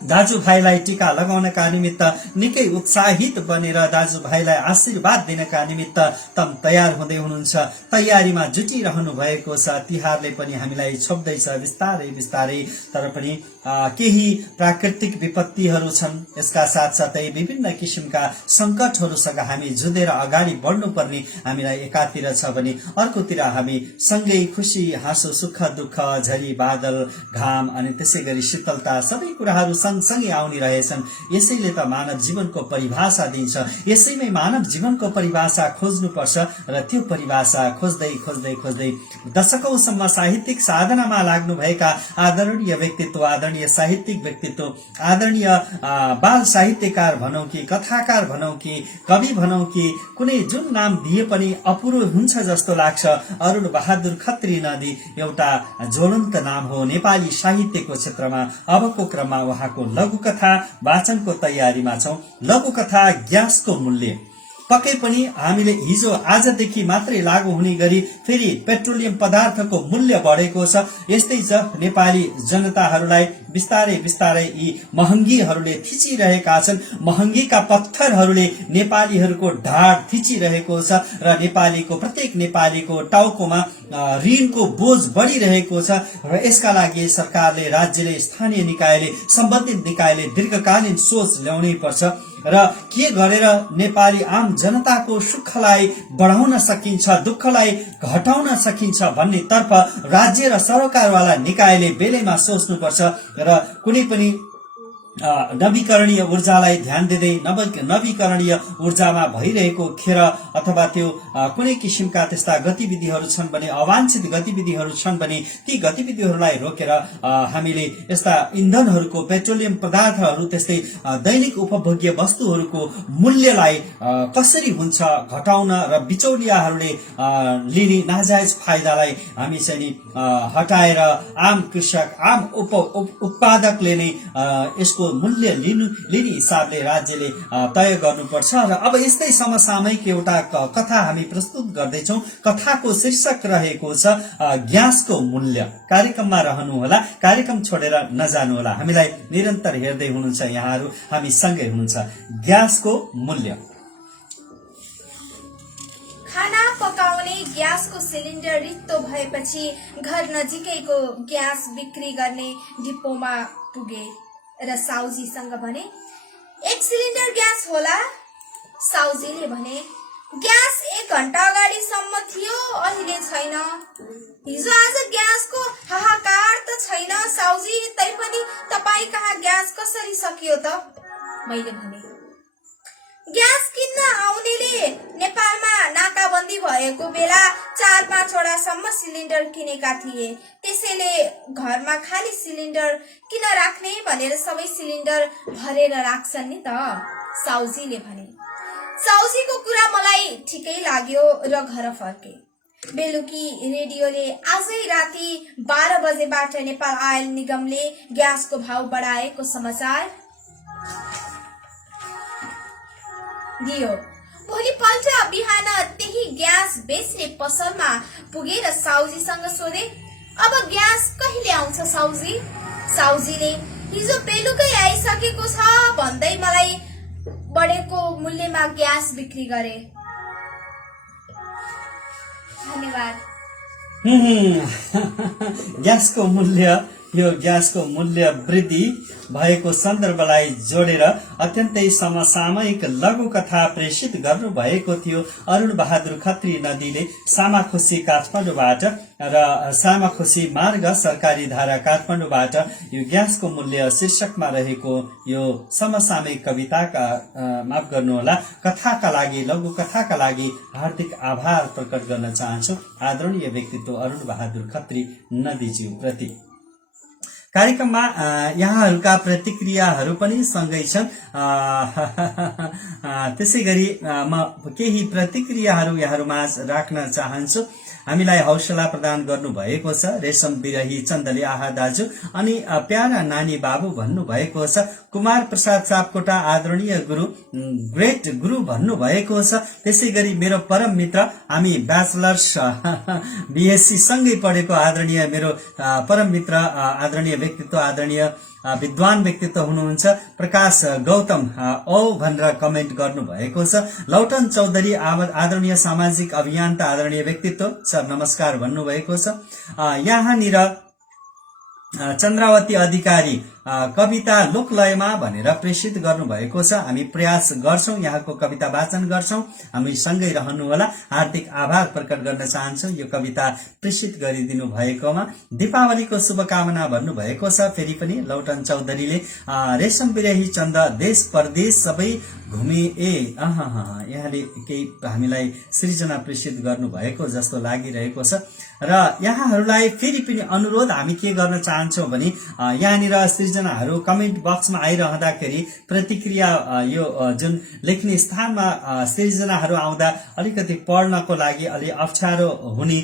दाजुभाइलाई टीका लगाउनका निमित्त निकै उत्साहित बनेर दाजुभाइलाई आशीर्वाद दिनका निमित्त तम तयार हुँदै हुनुहुन्छ, तयारीमा जुटिरहनु भएको छ। तिहारले पनि हामीलाई छोप्दैछ बिस्तारै बिस्तारै, तर पनि केही प्राकृतिक विपत्तिहरू छन्। यसका साथसाथै विभिन्न किसिमका संकटहरूसँग हामी जुधेर अगाडि बढ्नुपर्ने हामीलाई एकातिर छ भने अर्कोतिर हामी सँगै खुशी हाँसो सुख दुःख झरी बादल घाम अनि त्यसै गरी शीतलता सबै कुराहरू सँगसँगै आउने रहेछन्। यसैले त मानव जीवनको परिभाषा दिन्छ। यसैमै मानव जीवनको परिभाषा खोज्नुपर्छ र त्यो परिभाषा खोज्दै खोज्दै खोज्दै दशकौंसम्म साहित्यिक साधनामा लाग्नुभएका आदरणीय व्यक्तित्व, आदरणीय साहित्यिक व्यक्तित्व, आदरणीय बाल साहित्यकार भनौं कि कथाकार भनौं कि कवि भनौं कि कुनै जुन नाम दिए पनि अपुरो हुन्छ जस्तो लाग्छ। अरुण बहादुर खत्री नदी एउटा ज्वलन्त नाम हो नेपाली साहित्यको क्षेत्रमा। अबको क्रममा उहाँको लघुकथा वाचनको तयारीमा छौं। लघुकथा ग्यासको मूल्य पक्कै पनि हामीले हिजो आजदेखि मात्रै लागू हुने गरी फेरि पेट्रोलियम पदार्थको मूल्य बढेको छ। यस्तै छ, नेपाली जनताहरूलाई बिस्तारै बिस्तारै यी महँगीहरूले थिचिरहेका छन्। महँगीका पत्थरहरूले नेपालीहरूको ढाड थिचिरहेको छ र प्रत्येक नेपालीको टाउकोमा ऋणको बोझ बढिरहेको छ। र यसका लागि सरकारले, राज्यले, स्थानीय निकायले, सम्बन्धित निकायले दीर्घकालीन सोच ल्याउनै पर्छ र के गरेर नेपाली आम जनताको सुखलाई बढाउन सकिन्छ, दुःखलाई घटाउन सकिन्छ भन्ने तर्फ राज्य र सरकारवाला निकायले बेलैमा सोच्नुपर्छ र कुनै पनि नवीकरणीय ऊर्जालाई ध्यान दिँदै नवीकरणीय ऊर्जामा भइरहेको खेर अथवा त्यो कुनै किसिमका त्यस्ता गतिविधिहरू छन् भने, अवांछित गतिविधिहरू छन् भने ती गतिविधिहरूलाई रोकेर हामीले यस्ता इन्धनहरूको, पेट्रोलियम पदार्थहरू, त्यस्तै दैनिक उपभोग्य वस्तुहरूको मूल्यलाई कसरी हुन्छ घटाउन र बिचौलियाहरूले लिने नाजायज फाइदालाई हामी चाहिँ हटाएर आम कृषक, आम उत्पादकले नै यसको मूल्य लिने हिसाबले राज्यले तय गर्नुपर्छ। र अब यस्तै समसामयिक एउटा कथा हामी प्रस्तुत गर्दैछौं। कथाको शीर्षक रहेको छ ग्यासको मूल्य। कार्यक्रममा रहनुहोला, कार्यक्रम छोडेर नजानुहोला। हामीलाई निरन्तर हेर्दै हुनुहुन्छ यहाँहरू, हामी सँगै हुनुहुन्छ। ग्यासको मूल्य। खाना पकाउने ग्यासको सिलिन्डर रित्तो भएपछि घर नजिकैको ग्यास बिक्री गर्ने डिपोमा पुगे र साउजीसँग भने, 1 सिलिन्डर ग्यास होला? साउजीले भने, ग्यास 1 घण्टा अगाडिसम्म थियो, अहिले छैन। हिजो आज ग्यासको हाहाकार त छैन साउजी, तैपनि तपाई कहाँ ग्यास कसरी सकियो त? मैले भने, ग्यास किन्न आउनेले नेपालमा नाकाबन्दी भएको बेला 4-5 वटासम्म सिलिन्डर किनेका थिए। त्यसैले घरमा खाली सिलिन्डर किन राख्ने भनेर सबै सिलिन्डर भरेर राख्छन् नि त, साउजीले भने। साउजीको कुरा मलाई ठिकै लाग्यो र घर फर्के। बेलुकी रेडियोले आजै राति 12 बजेबाट नेपाल आयल निगमले ग्यासको भाव बढाएको समाचार दियो। भोलिपल्ट बिहान त्यही ग्यास बेच्ने पसलमा पुगेर साउजीसँग सोधे, अब ग्यास कहिले आउँछ साउजी? साउजीले हिजो बेलुकै आइसकेको छ भन्दै मलाई बढेको मूल्यमा ग्यास बिक्री गरे। धन्यवाद। ग्यासको मूल्य वृद्धि भएको सन्दर्भलाई जोडेर अत्यन्तै समसामयिक लघु कथा प्रेषित गर्नु भएको थियो अरुण बहादुर खत्री नदीले सामाखुसी काठमाडौँबाट र सामाखुसी मार्ग सरकारी धारा काठमाडौँबाट यो ग्यासको मूल्य शीर्षकमा रहेको यो समसामयिक कविताका माफ गर्नुहोला कथाका लागि लघु कथाका लागि हार्दिक आभार प्रकट गर्न चाहन्छु आदरणीय व्यक्तित्व अरुण बहादुर खत्री नदीज्यू प्रति। कार्यक्रममा यहाँहरूका प्रतिक्रियाहरू पनि सँगै छन्। त्यसै गरी म केही प्रतिक्रियाहरू यहाँहरूमाझ राख्न चाहन्छु। हामीलाई हौसला प्रदान गर्नु भएको छ रेशम बिरही चन्दले आहा दाजु अनि प्यारा नानी बाबु भन्नु भएको छ। कुमार प्रसाद सापकोटा आदरणीय गुरु ग्रेट गुरु भन्नु भएको छ। त्यसै गरी मेरो परम मित्र हामी ब्याचलर्स बीएससी सँगै पढेको आदरणीय मेरो परम मित्र आदरणीय व्यक्तित्व आदरणीय विद्वान व्यक्तित्व हुनुहुन्छ प्रकाश गौतम औ भनेर कमेन्ट गर्नु भएको छ। लौटन चौधरी आदरणीय सामाजिक अभियन्ता आदरणीय व्यक्तित्व सर नमस्कार भन्नु भएको छ। यहाँनिर चन्द्रावती अधिकारी कविता लोकलयमा भनेर प्रेषित गर्नु भएको छ। हामी प्रयास गर्छौं यहाँको कविता वाचन गर्छौं हामी सँगै रहनुहोला। हार्दिक आभार प्रकट गर्न चाहन्छु यो कविता प्रेषित गरिदिनु भएकोमा। दीपावलीको शुभकामना भन्नु भएको छ फेरि पनि लौटन चौधरीले। रेशम बिरही चन्द देश परदेश सबै घुमे यहाँले केही हामीलाई सृजना प्रेषित गर्नु भएको जस्तो लागिरहेको छ र यहाँहरूलाई फेरि पनि अनुरोध हामी के गर्न चाहन्छौं भने यहाँनिर सृजनाहरू कमेन्ट बक्समा आइरहँदाखेरि प्रतिक्रिया यो जुन लेख्ने स्थानमा सृजनाहरू आउँदा अलिकति पढ्नको लागि अलि अप्ठ्यारो हुने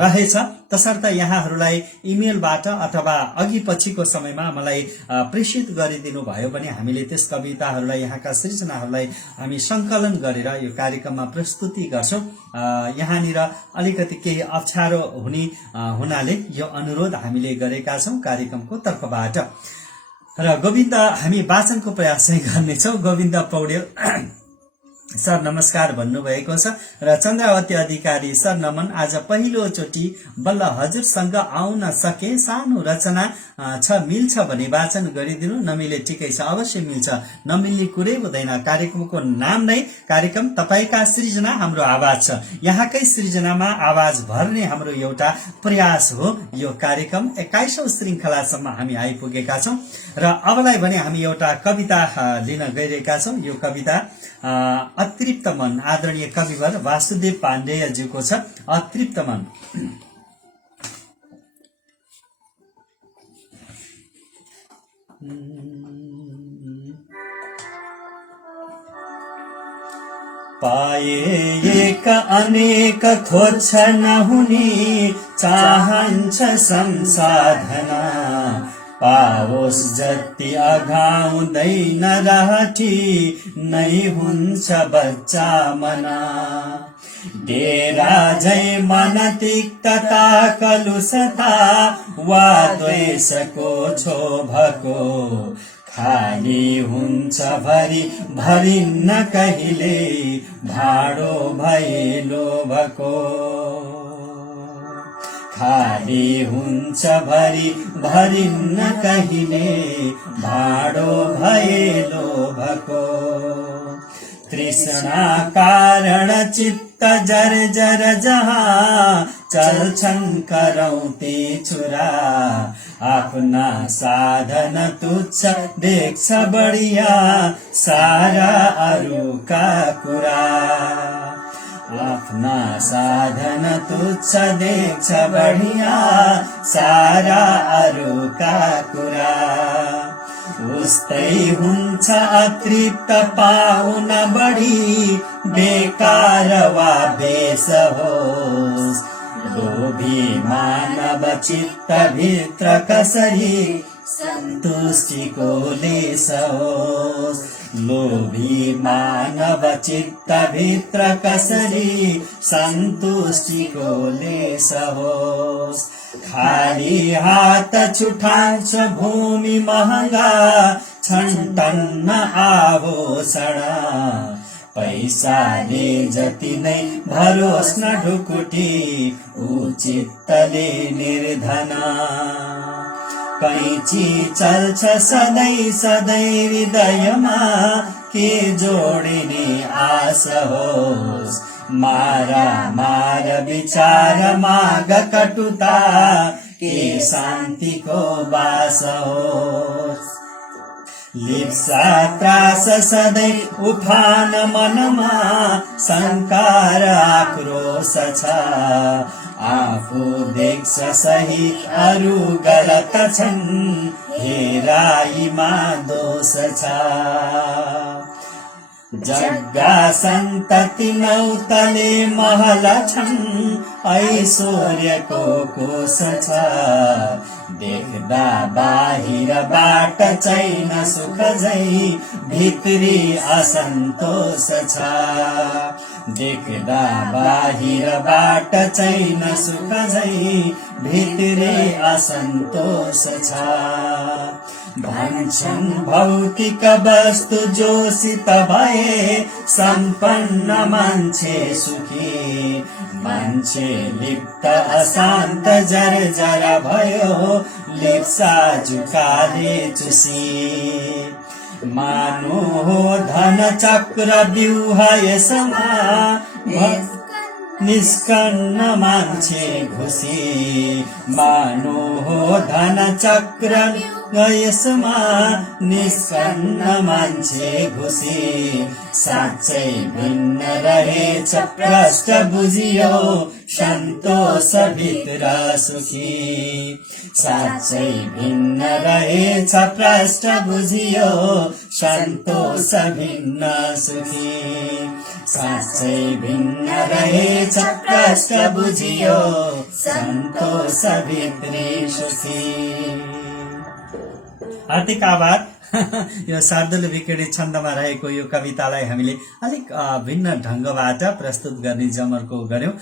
रहेछ। तसर्थ यहाँहरूलाई इमेलबाट अथवा अघि पछिको समयमा मलाई प्रेषित गरिदिनु भयो भने हामीले त्यस कविताहरूलाई यहाँका सृजनाहरूलाई हामी संकलन गरेर यो कार्यक्रममा प्रस्तुति गर्छौं। यहाँनिर अलिकति केही अप्ठ्यारो हुने हुनाले यो अनुरोध हामीले गरेका छौं कार्यक्रमको तर्फबाट। र गोविन्द हामी वाचनको प्रयास चाहिँ गर्नेछौं। गोविन्द पौडेल सर नमस्कार भन्नुभएको छ र चन्द्रावती अधिकारी सर नमन आज पहिलो चोटि बल्ल हजुरसँग आउन सके सानो रचना छ मिल्छ भने वाचन गरिदिनु नमिले ठिकै छ अवश्य मिल्छ नमिल्ने कुरै हुँदैन। कार्यक्रमको नाम नै कार्यक्रम तपाईका सृजना हाम्रो आवाज छ यहाँकै सृजनामा आवाज भर्ने हाम्रो एउटा प्रयास हो। यो कार्यक्रम 21औं श्रृंखलासम्म हामी आइपुगेका छौं र अबलाई भने हामी एउटा कविता लिन गइरहेका छौं। यो कविता अतृप्त मन आदरणीय कविवर वासुदेव पाण्डेयज्यूको छ। अतृप्त मन। पाए एक अनेक खोज्छ नहुने चाहन्छ संसाधना पाओस् जति अघाउँदैन राठी नै हुन्छ बच्चा मना डेरा झै मन तिक्तता कलुषता वा द्वेषको क्षोभको खाली हुन्छ भरि भरिन्न कहिले भाडो भए लोभको खाली हुन्छ भरि भरिन्न कहिले भाडो भए लोभको तृष्णा कारण चित्त जर्जर जहाँ चल्छन् करौते छुरा आफ्ना साधन तुच्छ देख्छ बढिया सारा अरूका कुरा आफ्ना साधन तुच्छ देख्छ बढिया सारा अरूका कुरा उस्तै हुन्छ अतृप्त पाउन बढी बेकार वा बेस होस् लोभी मानव चित्त भित्र कसरी सन्तुष्टिको लेस होस् लोभी मानव चित्त भित्र कसरी सन्तुष्टिको लेस होस् खाली हात छुटाउँछ भूमि महँगा छन्टन्न आभूषण पैसाले जति नै भरोस् न ढुकुटी उचितले निर्धन कैची चल्छ सधैँ सधैँ हृदयमा के जोडिने आश होस् मारा मार विचार माग कटुता के शान्तिको बास होस् लिप्सा त्रास सधैँ उफान मनमा शङ्कार आक्रोश छ आफू देख्छ सही अरू गलत छन् हेराइमा दोष छ जग्गा सन्तति नौतले महल छन् ऐश्वर्यको कोश छ देख्दा बाहिरबाट चैन सुख झै भित्री असन्तोष छ देख्दा बाहिरबाट चैन सुख झै भित्री असन्तोष छ भन्छन् भौतिक वस्तु जोसित भए सम्पन्न मान्छे सुखी मान्छे लिप्त अशान्त जर्जर भयो लिप्सा जुकाले चुसी मानु हो धन चक्र व्यूह यसमा निष्कन्न मान्छे घुसी मानु हो धन चक्र यसमा निष्कन्न मान्छे घुसी साँच्चै भिन्न रहेछ प्रष्ट बुझियो सन्तोष भित्र सुखी साँच्चै भिन्न रहेछ प्रष्ट बुझियो सन्तोष भिन्न सुखी साँच्चै भिन्न रहेछ प्रष्ट बुझियो सन्तोष भित्री सुखी। हार्दिक आभार। यो शार्दूल विकेडी छन्दमा रहेको यो कवितालाई हामीले अलिक भिन्न ढङ्गबाट प्रस्तुत गर्ने जमर्को गर्यौं।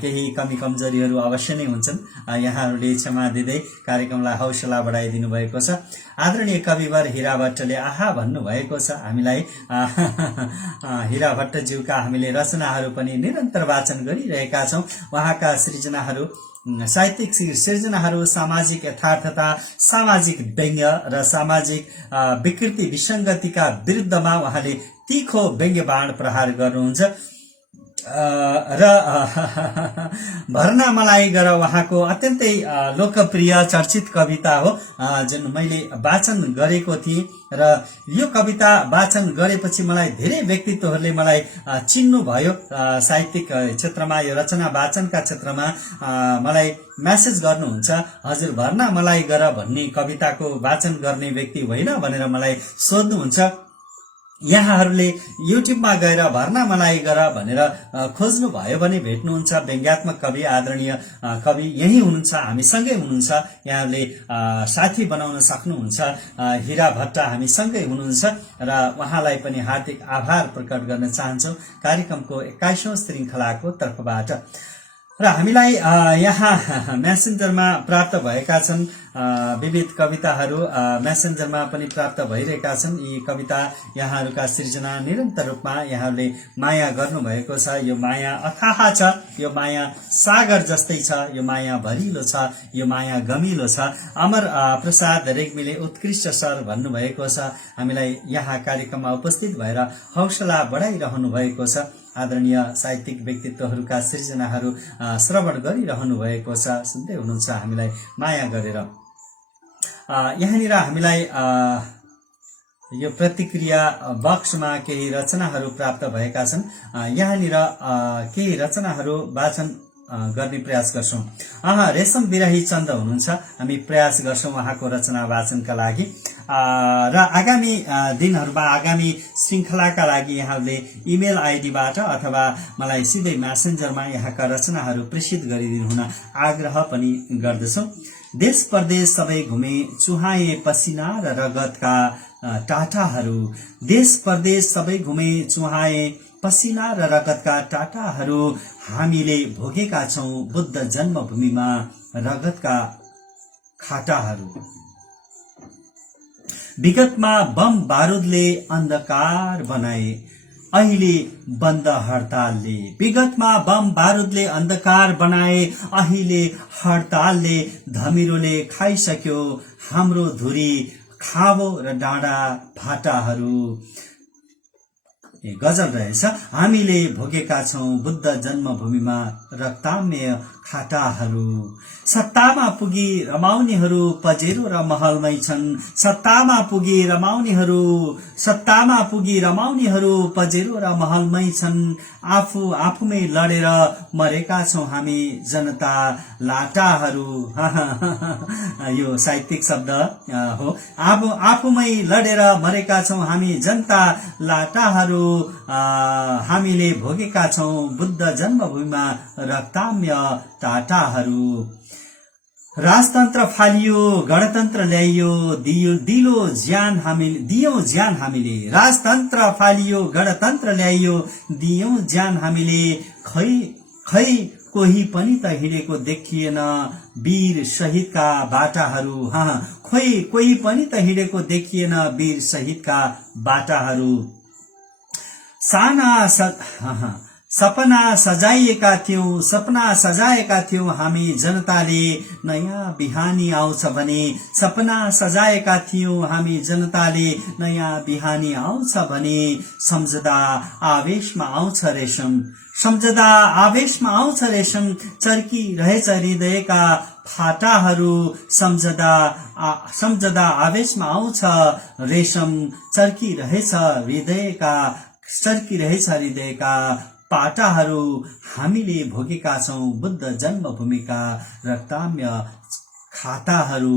केही कमी कमजोरीहरू अवश्य नै हुन्छन्, यहाँहरूले क्षमा दिँदै कार्यक्रमलाई हौसला बढाइदिनु भएको छ। आदरणीय कविवर हीरा भट्टले आहा भन्नुभएको छ हामीलाई। हीरा भट्टज्यूका हामीले रचनाहरू पनि निरन्तर वाचन गरिरहेका छौं। उहाँका सृजनाहरू साहित्यिक सिर्जनाहरू सामाजिक यथार्थता, सामाजिक व्यङ्ग्य र सामाजिक विकृति विसङ्गतिका विरुद्धमा उहाँले तीखो व्यङ्ग्य बाण प्रहार गर्नुहुन्छ र भर्ना मलाई गर उहाँको अत्यन्तै लोकप्रिय चर्चित कविता हो जुन मैले वाचन गरेको थिएँ र यो कविता वाचन गरेपछि मलाई धेरै व्यक्तित्वहरूले मलाई चिन्नु भयो। साहित्यिक क्षेत्रमा यो रचना वाचनका क्षेत्रमा मलाई मेसेज गर्नुहुन्छ, हजुर भर्ना मलाई गर भन्ने कविताको वाचन गर्ने व्यक्ति होइन भनेर मलाई सोध्नुहुन्छ। यहाँहरूले युट्युबमा गएर भर्ना मलाई गर भनेर खोज्नु भयो भने भेट्नुहुन्छ। व्यङ्ग्यात्मक कवि, आदरणीय कवि यही हुनुहुन्छ, हामीसँगै हुनुहुन्छ। यहाँहरूले साथी बनाउन सक्नुहुन्छ। हीरा भट्ट हामीसँगै हुनुहुन्छ र उहाँलाई पनि हार्दिक आभार प्रकट गर्न चाहन्छौँ कार्यक्रमको 21औं श्रृङ्खलाको तर्फबाट। र हामीलाई यहाँ मेसेन्जरमा प्राप्त भएका छन् विविध कविताहरू, मेसेन्जरमा पनि प्राप्त भइरहेका छन्। यी कविता यहाँहरूका सृजना निरन्तर रूपमा यहाँहरूले माया गर्नुभएको छ। यो माया अथाह छ, यो माया सागर जस्तै छ, यो माया भरिलो छ, यो माया गमिलो छ। अमर प्रसाद रेग्मीले उत्कृष्ट सर भन्नुभएको छ। हामीलाई यहाँ कार्यक्रममा उपस्थित भएर हौसला बढाइरहनु भएको छ। आदरणीय साहित्यिक व्यक्तित्वहरूका सृजनाहरू श्रवण गरिरहनु भएको छ, सुन्दै हुनुहुन्छ हामीलाई माया गरेर। यहाँनिर हामीलाई यो प्रतिक्रिया बक्समा केही रचनाहरू प्राप्त भएका छन्। यहाँनिर केही रचनाहरू वाचन गर्ने प्रयास गर्छौं। रेशम बिराही चन्द हुनुहुन्छ, हामी प्रयास गर्छौं उहाँको रचना वाचनका लागि। र आगामी दिनहरूमा आगामी श्रृंखलाका लागि यहाँले इमेल आइडीबाट अथवा मलाई सिधै म्यासेन्जरमा यहाँका रचनाहरू प्रेषित गरिदिनु हुन आग्रह पनि गर्दछौ। देश परदेश सबै घुमे चुहाए पसिना र रगतका टाटाहरू, देश परदेश सबै घुमे चुहाए पसिना र रगतका टाटाहरू, हामीले भोगेका छौं बुद्ध जन्मभूमिमा रगतका खाटाहरू। विगतमा बम बारूदले अन्धकार बनाए, अहिले बन्द हडतालले, विगतमा बम बारूदले अन्धकार बनाए, अहिले हडतालले धमिरोले खाइसक्यो हाम्रो धुरी खाबो र डाँडा भाटाहरू। गजल रहेछ। हामीले भोगेका छौं बुद्ध जन्मभूमिमा रक्ताम्य खाटाहरू, सत्तामा पुगी रमाउनेहरू पजेरो र महलमै छन्, सत्तामा पुगी रमाउनेहरू पजेरो र महलमै छन्, आफूमै लडेर मरेका छौं हामी जनता लाटाहरू। यो साहित्यिक शब्द हो। आफूमै लडेर मरेका छौं हामी जनता लाटाहरू, हामीले भोगेका छौं बुद्ध जन्मभूमिमा रक्ताम्य टाटाहरू। राजतन्त्र फालियो गणतन्त्र ल्याइयो, दियो ज्यान हामीले, राजतन्त्र फालियो गणतन्त्र ल्याइयो, दियौं ज्यान हामीले, खै कोही पनि त हिँडेको देखिएन वीर शहीदका बाटाहरू। कोही पनि त हिँडेको देखिएन वीर शहीदका बाटाहरू। सपना सजाएका थियौं हामी जनताले, नयाँ बिहानी आउँछ भने, सपना सजाएका थियौं हामी जनताले, नयाँ बिहानी आउँछ भने, सम्झदा आवेशमा आउँछ रेशम, चर्की रहेछ हृदयका फाटाहरू, सम्झदा आवेशमा आउँछ रेशम, चर्की रहेछ हृदयका पाटाहरू, हामीले भोगेका छौं बुद्ध जन्मभूमिका रक्ताम्य खाटाहरू,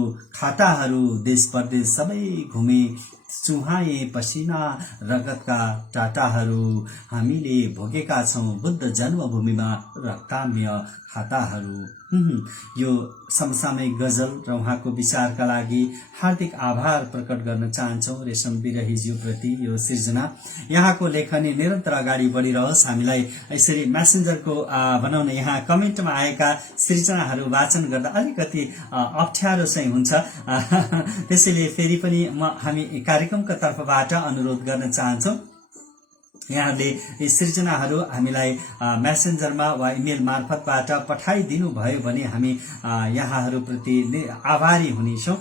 देश परदेश सबै घुमे चुहाए पसिना रगतका टाटाहरू, हामीले भोगेका छौं बुद्ध जन्मभूमिमा रक्ताम्य खाटाहरू। यो समसामयिक गजल र उहाँको विचारका लागि हार्दिक आभार प्रकट गर्न चाहन्छौ रेशम बिरहीज्यू प्रति। यो सिर्जना यहाँको लेखनी निरन्तर अगाडि बढिरहोस्। हामीलाई यसरी म्यासेन्जरको भनौँ न यहाँ कमेन्टमा आएका सृजनाहरू वाचन गर्दा अलिकति अप्ठ्यारो चाहिँ हुन्छ, त्यसैले फेरि पनि हामी कार्यक्रमका तर्फबाट अनुरोध गर्न चाहन्छौं यहाँले यी सृजनाहरू हामीलाई म्यासेन्जरमा वा इमेल मार्फतबाट पठाइदिनु भयो भने हामी यहाँहरूप्रति आभारी हुनेछौँ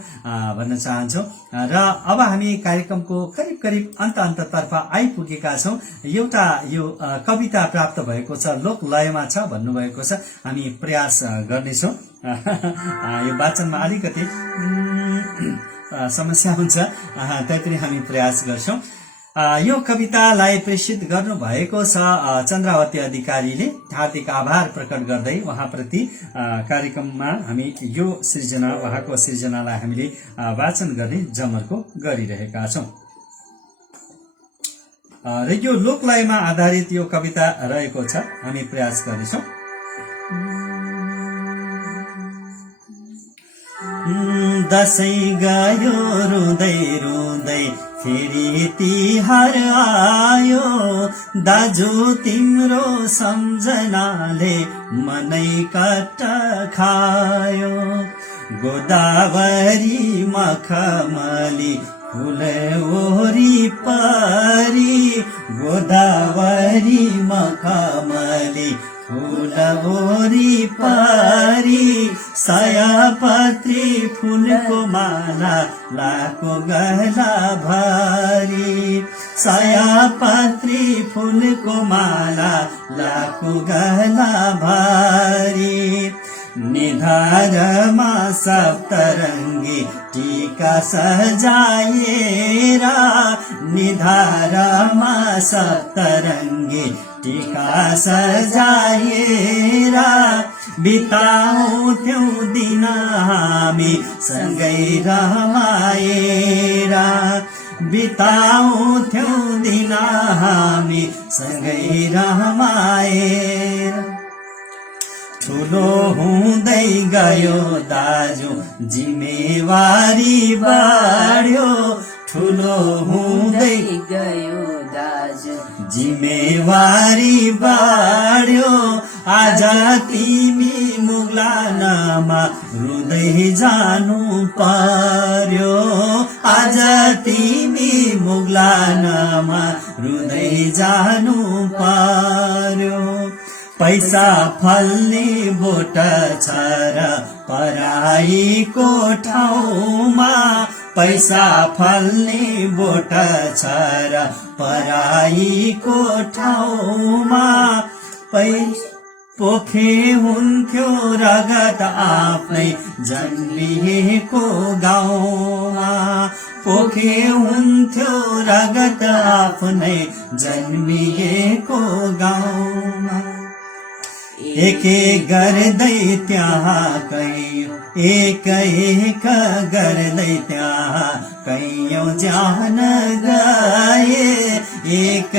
भन्न चाहन्छौँ। र अब हामी कार्यक्रमको करिब अन्ततर्फ आइपुगेका छौँ। एउटा यो कविता प्राप्त भएको छ, लोक लयमा छ भन्नुभएको छ, हामी प्रयास गर्नेछौँ। यो वाचनमा अलिकति समस्या हुन्छ, तैपनि हामी प्रयास गर्छौँ। यो कवितालाई प्रेषित गर्नु भएको छ चन्द्रावती अधिकारीले। हार्दिक आभार प्रकट गर्दै उहाँप्रति कार्यक्रममा हामी यो सृजना उहाँको सृजनालाई हामीले वाचन गर्ने जमर्को गरिरहेका छौं। र यो लोकलयमा आधारित यो कविता रहेको छ, हामी प्रयास गर्नेछौं। दशैं गयो रुँदै रुँदै फेरि तिहार आयो, दाजु तिम्रो सम्झनाले मनै कट्ट खायो। गोदावरी मखमली फुल वरिपरि, गोदावरी मखमली फूल वरी पारी सयपत्री फूलको माला लाको गहना भारी सयपत्री फूलको माला लाको गहना भारी निधारमा सप्तरङ्गी टीका सजाएर निधारमा सप्तरङ्गी टीका सजाएर बिताउँथ्यौं दिन हामी सँगै रमाएर बिताउँथ्यौं दिन हामी सँगै रमाएर ठुलो हुँदै गयो दाजु जिम्मेवारी बढ्यो ठुलो हुँदै गयो दाजु जिम्मेवारी बढ्यो आज तिमी मुगलानमा रुँदै जानु पर्यो आज तिमी मुगलानमा रुँदै जानु पर्यो पैसा फल्ने बोट छ र पराईको ठाउँमा पैसा फल्ने बोट छ र पराईको ठाउँमा पोखे हुन्थ्यो रगत आफ्नै जन्मिएको गाउँमा पोखे हुन्थ्यो रगत आफ्नै जन्मिएको गाउँमा एक गर्दै त्यहाँ एक गर्दै त्यहाँ कैयौं ज्यान गए एक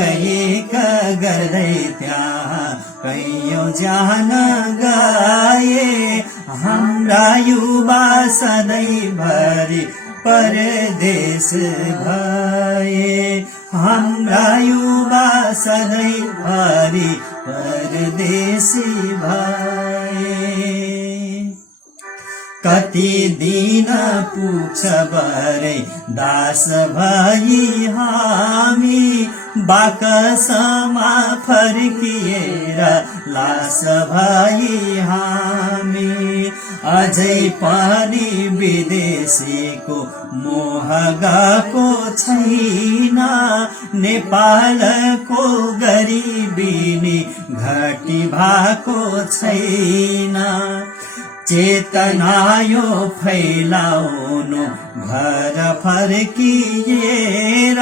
गर्दै त्यहाँ कैयौं ज्यान गए हाम्रा युवा सधैँभरि परदेश भए हाम्रा युवा सधैँभरि परदेशी भए कति दिन पुग्छ बरै दास भई हामी बाकसमा फर्किएर लास भई हामी अझै पनि विदेशीको मोह गएको छैन नेपालको गरिबी नि घटी भएको छैन चेतना यो फैलाउनु घर फर्किएर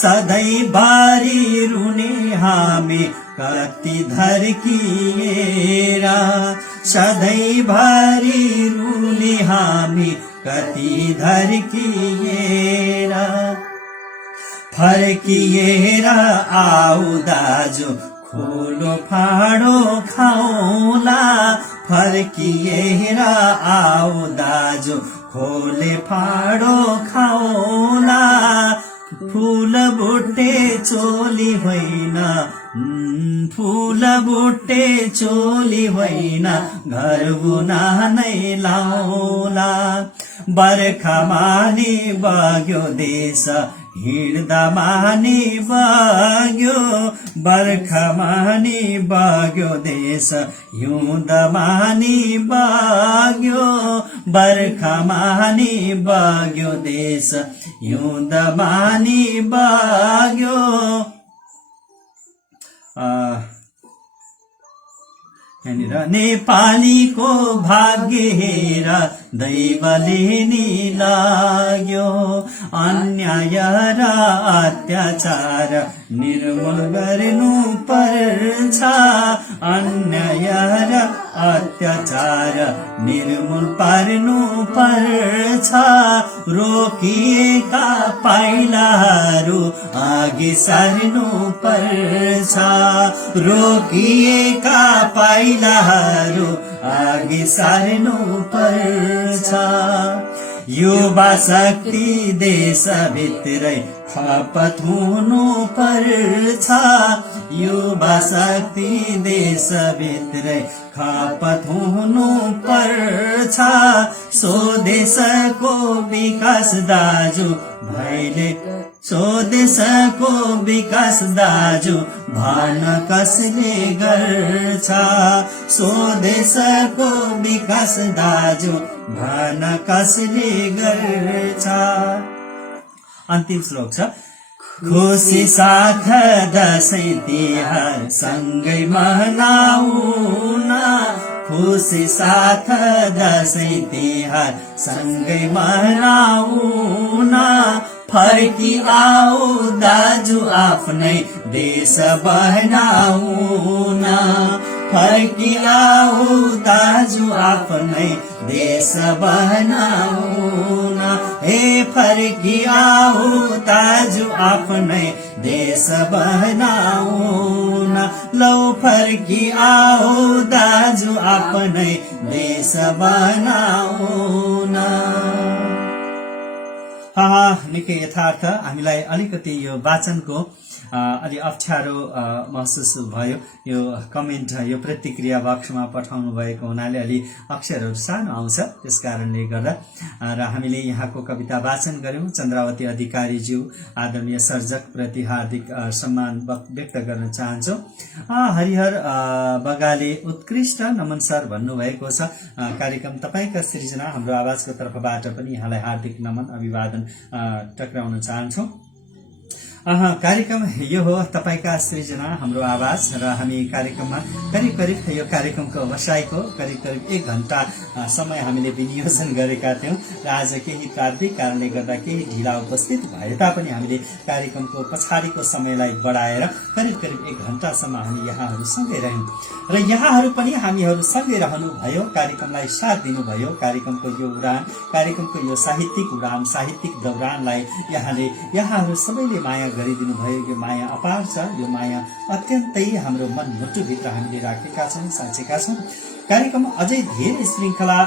सधैँभरि रुने हामी कति धर्किएर सधैँभरि रुने हामी कति धर्किएर फर्किएर आऊ दाजु खोलो फाडो खाउला फर्किएर आऊ दाजु खोले फाडो खाउला फूल बुट्टे चोली होइन फूल बुट्टे चोली होइन घर बुना नै लाउला बर्खामा नि बग्यो देश हिँड्दामा नि बग्यो बर्खामा नि बग्यो देश हिउँदमा नि बग्यो बर्खामा नि बग्यो देश हिउँदमा नि बग्यो यहाँनिर नेपालीको भाग्य हेर दैवले नि लाग्यो अन्याय र अत्याचार निर्मूल गर्नु पर्छ अन्याय र अत्याचार निर्मूल पार्नु पर्छ रोकिएका पाइलाहरू अघि सार्नु पर्छ रोकिएका पाइलाहरू अघि सार्नु पर्छ युवा शक्ति देशभित्रै खपत हुनु पर्छ युवा शक्ति देशभित्रै खपत हुनु पर्छ स्वदेशको विकास दाजु भाइले स्वदेशको विकास दाजु भन कसले गर्छ स्वदेशको विकास दाजु भन कसले गर्छ। अन्तिम श्लोक छ खुसी साथ दशैं तिहार सँगै मनाउन खुसी साथ दशैं तिहार सँगै मनाउन फर्की आऊ दाजु आफ्नै देश बनाउन फर्की आऊ दाजु आफ्नै देश बनाउन हे फर्की आऊ दाजु आफ्नै देश बनाउन लौ फर्की आऊ दाजु आफ्नै देश बनाउन। निकै यथार्थ हामीलाई अलिकति यो वाचनको अलि अप्ठ्यारो महसुस भयो। यो कमेन्ट यो प्रतिक्रिया बक्समा पठाउनु भएको हुनाले अलि अक्षरहरू सानो आउँछ, त्यस कारणले गर्दा र हामीले यहाँको कविता वाचन गर्यौं। चन्द्रावती अधिकारीज्यू आदरणीय सर्जक प्रति हार्दिक सम्मान व्यक्त गर्न चाहन्छौँ। हरिहर बगाले उत्कृष्ट नमन सर भन्नुभएको छ। कार्यक्रम तपाईका सृजना हाम्रो आवाजको तर्फबाट पनि यहाँलाई हार्दिक नमन अभिवादन टक्राउन चाहन्छौँ। कार्यक्रम यो हो तपाईका सृजना हाम्रो आवाज र हामी कार्यक्रममा करिब करिब यो कार्यक्रमको बसाइको करिब 1 घण्टा समय हामीले विनियोजन गरेका थियौं र आज केही प्राविधिक कारणले गर्दा केही ढिला उपस्थित भए तापनि हामीले कार्यक्रमको पछाडिको समयलाई बढाएर करिब 1 घण्टासम्म हामी यहाँहरू सँगै रह्यौं र यहाँहरू पनि हामीहरू सँगै रहनु भयो, कार्यक्रमलाई साथ दिनुभयो। कार्यक्रमको यो उडान, कार्यक्रमको यो साहित्यिक उडान, साहित्यिक दौरानलाई यहाँहरू सबैले माया गरिदिनु भयो। यो माया अपार छ। यो माया अत्यन्तै हाम्रो मनमुटुभित्र हामीले राखेका छौं, साँचेका छौं। कार्यक्रम अझै धेरै श्रृंखला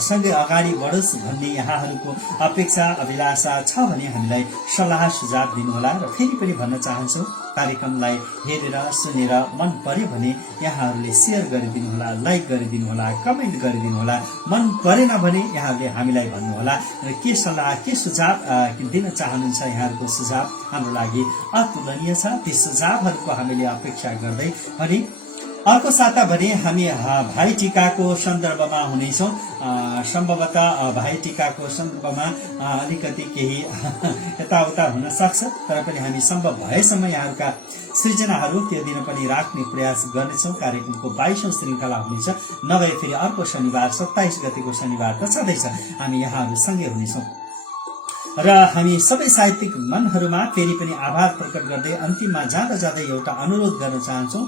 सँगै अगाडि बढोस् भन्ने यहाँहरूको अपेक्षा अभिलाषा छ भने हामीलाई सल्लाह सुझाव दिनुहोला र फेरि पनि भन्न चाहन्छु कार्यक्रमलाई हेरेर सुनेर मन पर्यो भने यहाँहरूले शेयर गरिदिनुहोला, लाइक गरिदिनुहोला, कमेन्ट गरिदिनुहोला। मन परेन भने यहाँहरूले हामीलाई भन्नुहोला र के सल्लाह के सुझाव दिन चाहनुहुन्छ। यहाँहरूको सुझाव हाम्रो लागि अतुलनीय छ। ती सुझावहरूको हामीले अपेक्षा गर्दै अनि अर्को साता भने हामी भाइ टीकाको सन्दर्भमा हुनेछौँ। सम्भवतः भाइ टीकाको सन्दर्भमा अलिकति केही यताउता हुन सक्छ, तर पनि हामी सम्भव भएसम्म यहाँहरूका सृजनाहरू त्यो दिन पनि राख्ने प्रयास गर्नेछौँ। कार्यक्रमको 22औं श्रृंखला हुनेछ, नभए फेरि अर्को शनिबार 27 गतेको शनिबार त छँदैछ हामी यहाँहरू सँगै हुनेछौँ र हामी सबै साहित्यिक मनहरूमा फेरि पनि आभार प्रकट गर्दै अन्तिममा जाँदा जाँदै एउटा अनुरोध गर्न चाहन्छौँ।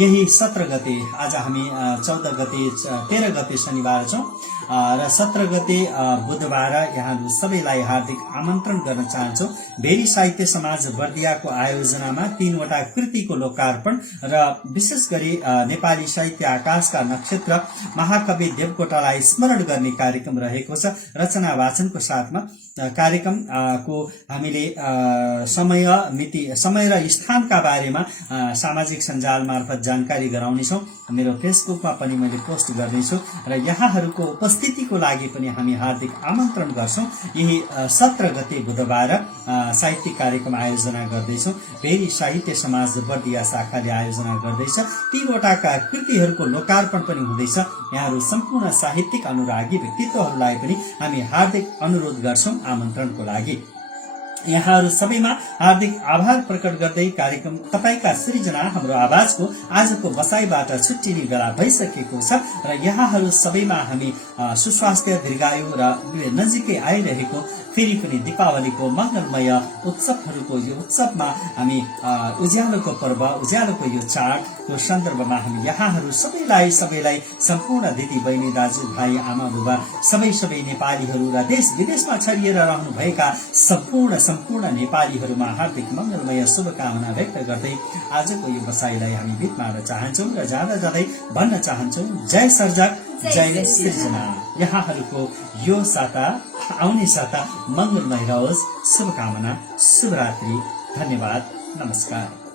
यही 17 गते, आज हामी 14 गते 13 गते शनिबार छौं र 17 गते बुधबार यहाँहरू सबैलाई हार्दिक आमन्त्रण गर्न चाहन्छौँ। भेरी साहित्य समाज बर्दियाको आयोजनामा 3 वटा कृतिको लोकार्पण र विशेष गरी नेपाली साहित्य आकाशका नक्षत्र महाकवि देवकोटालाई स्मरण गर्ने कार्यक्रम रहेको छ। रचना वाचनको साथमा कार्यक्रमको हामीले समय मिति, समय र स्थानका बारेमा सामाजिक सञ्जाल मार्फत जानकारी गराउनेछौँ। मेरो फेसबुकमा पनि मैले पोस्ट गर्नेछु र यहाँहरूको उपस्थितिको लागि पनि हामी हार्दिक आमन्त्रण गर्छौं। यही 17 गते बुधबार साहित्यिक कार्यक्रम आयोजना गर्दैछौँ। भेरी साहित्य समाज बर्दिया शाखाले आयोजना गर्दैछ। 3 वटाका कृतिहरूको लोकार्पण पनि हुँदैछ। यहाँहरू सम्पूर्ण साहित्यिक अनुरागी व्यक्तित्वहरूलाई पनि हामी हार्दिक अनुरोध गर्छौं आमन्त्रणको लागि। यहाँहरू सबैमा हार्दिक आभार प्रकट गर्दै कार्यक्रम तपाईका सृजना हाम्रो आवाजको आजको बसाईबाट छुट्टिने बेला भइसकेको छ र यहाँहरू सबैमा हामी सुस्वास्थ्य, दीर्घायु र नजिकै आइरहेको फेरि पनि दीपावलीको मंगलमय उत्सवहरूको यो उत्सवमा हामी उज्यालोको पर्व, उज्यालोको यो चाडको सन्दर्भमा हामी यहाँहरू सबैलाई सम्पूर्ण दिदी बहिनी दाजुभाइ आमा बुबा सबै नेपालीहरू र देश विदेशमा छरिएर रहनुभएका सम्पूर्ण नेपालीहरूमा हार्दिक मंगलमय शुभकामना व्यक्त गर्दै आजको यो बसाईलाई हामी बित्माउन चाहन्छौँ र जाँदा जाँदै भन्न चाहन्छौँ जय सर्जक, जय सृजना। यहाँहरूको यो साता, आउने साता मंगलमय रहोस्। शुभकामना, शुभरात्रि, धन्यवाद, नमस्कार।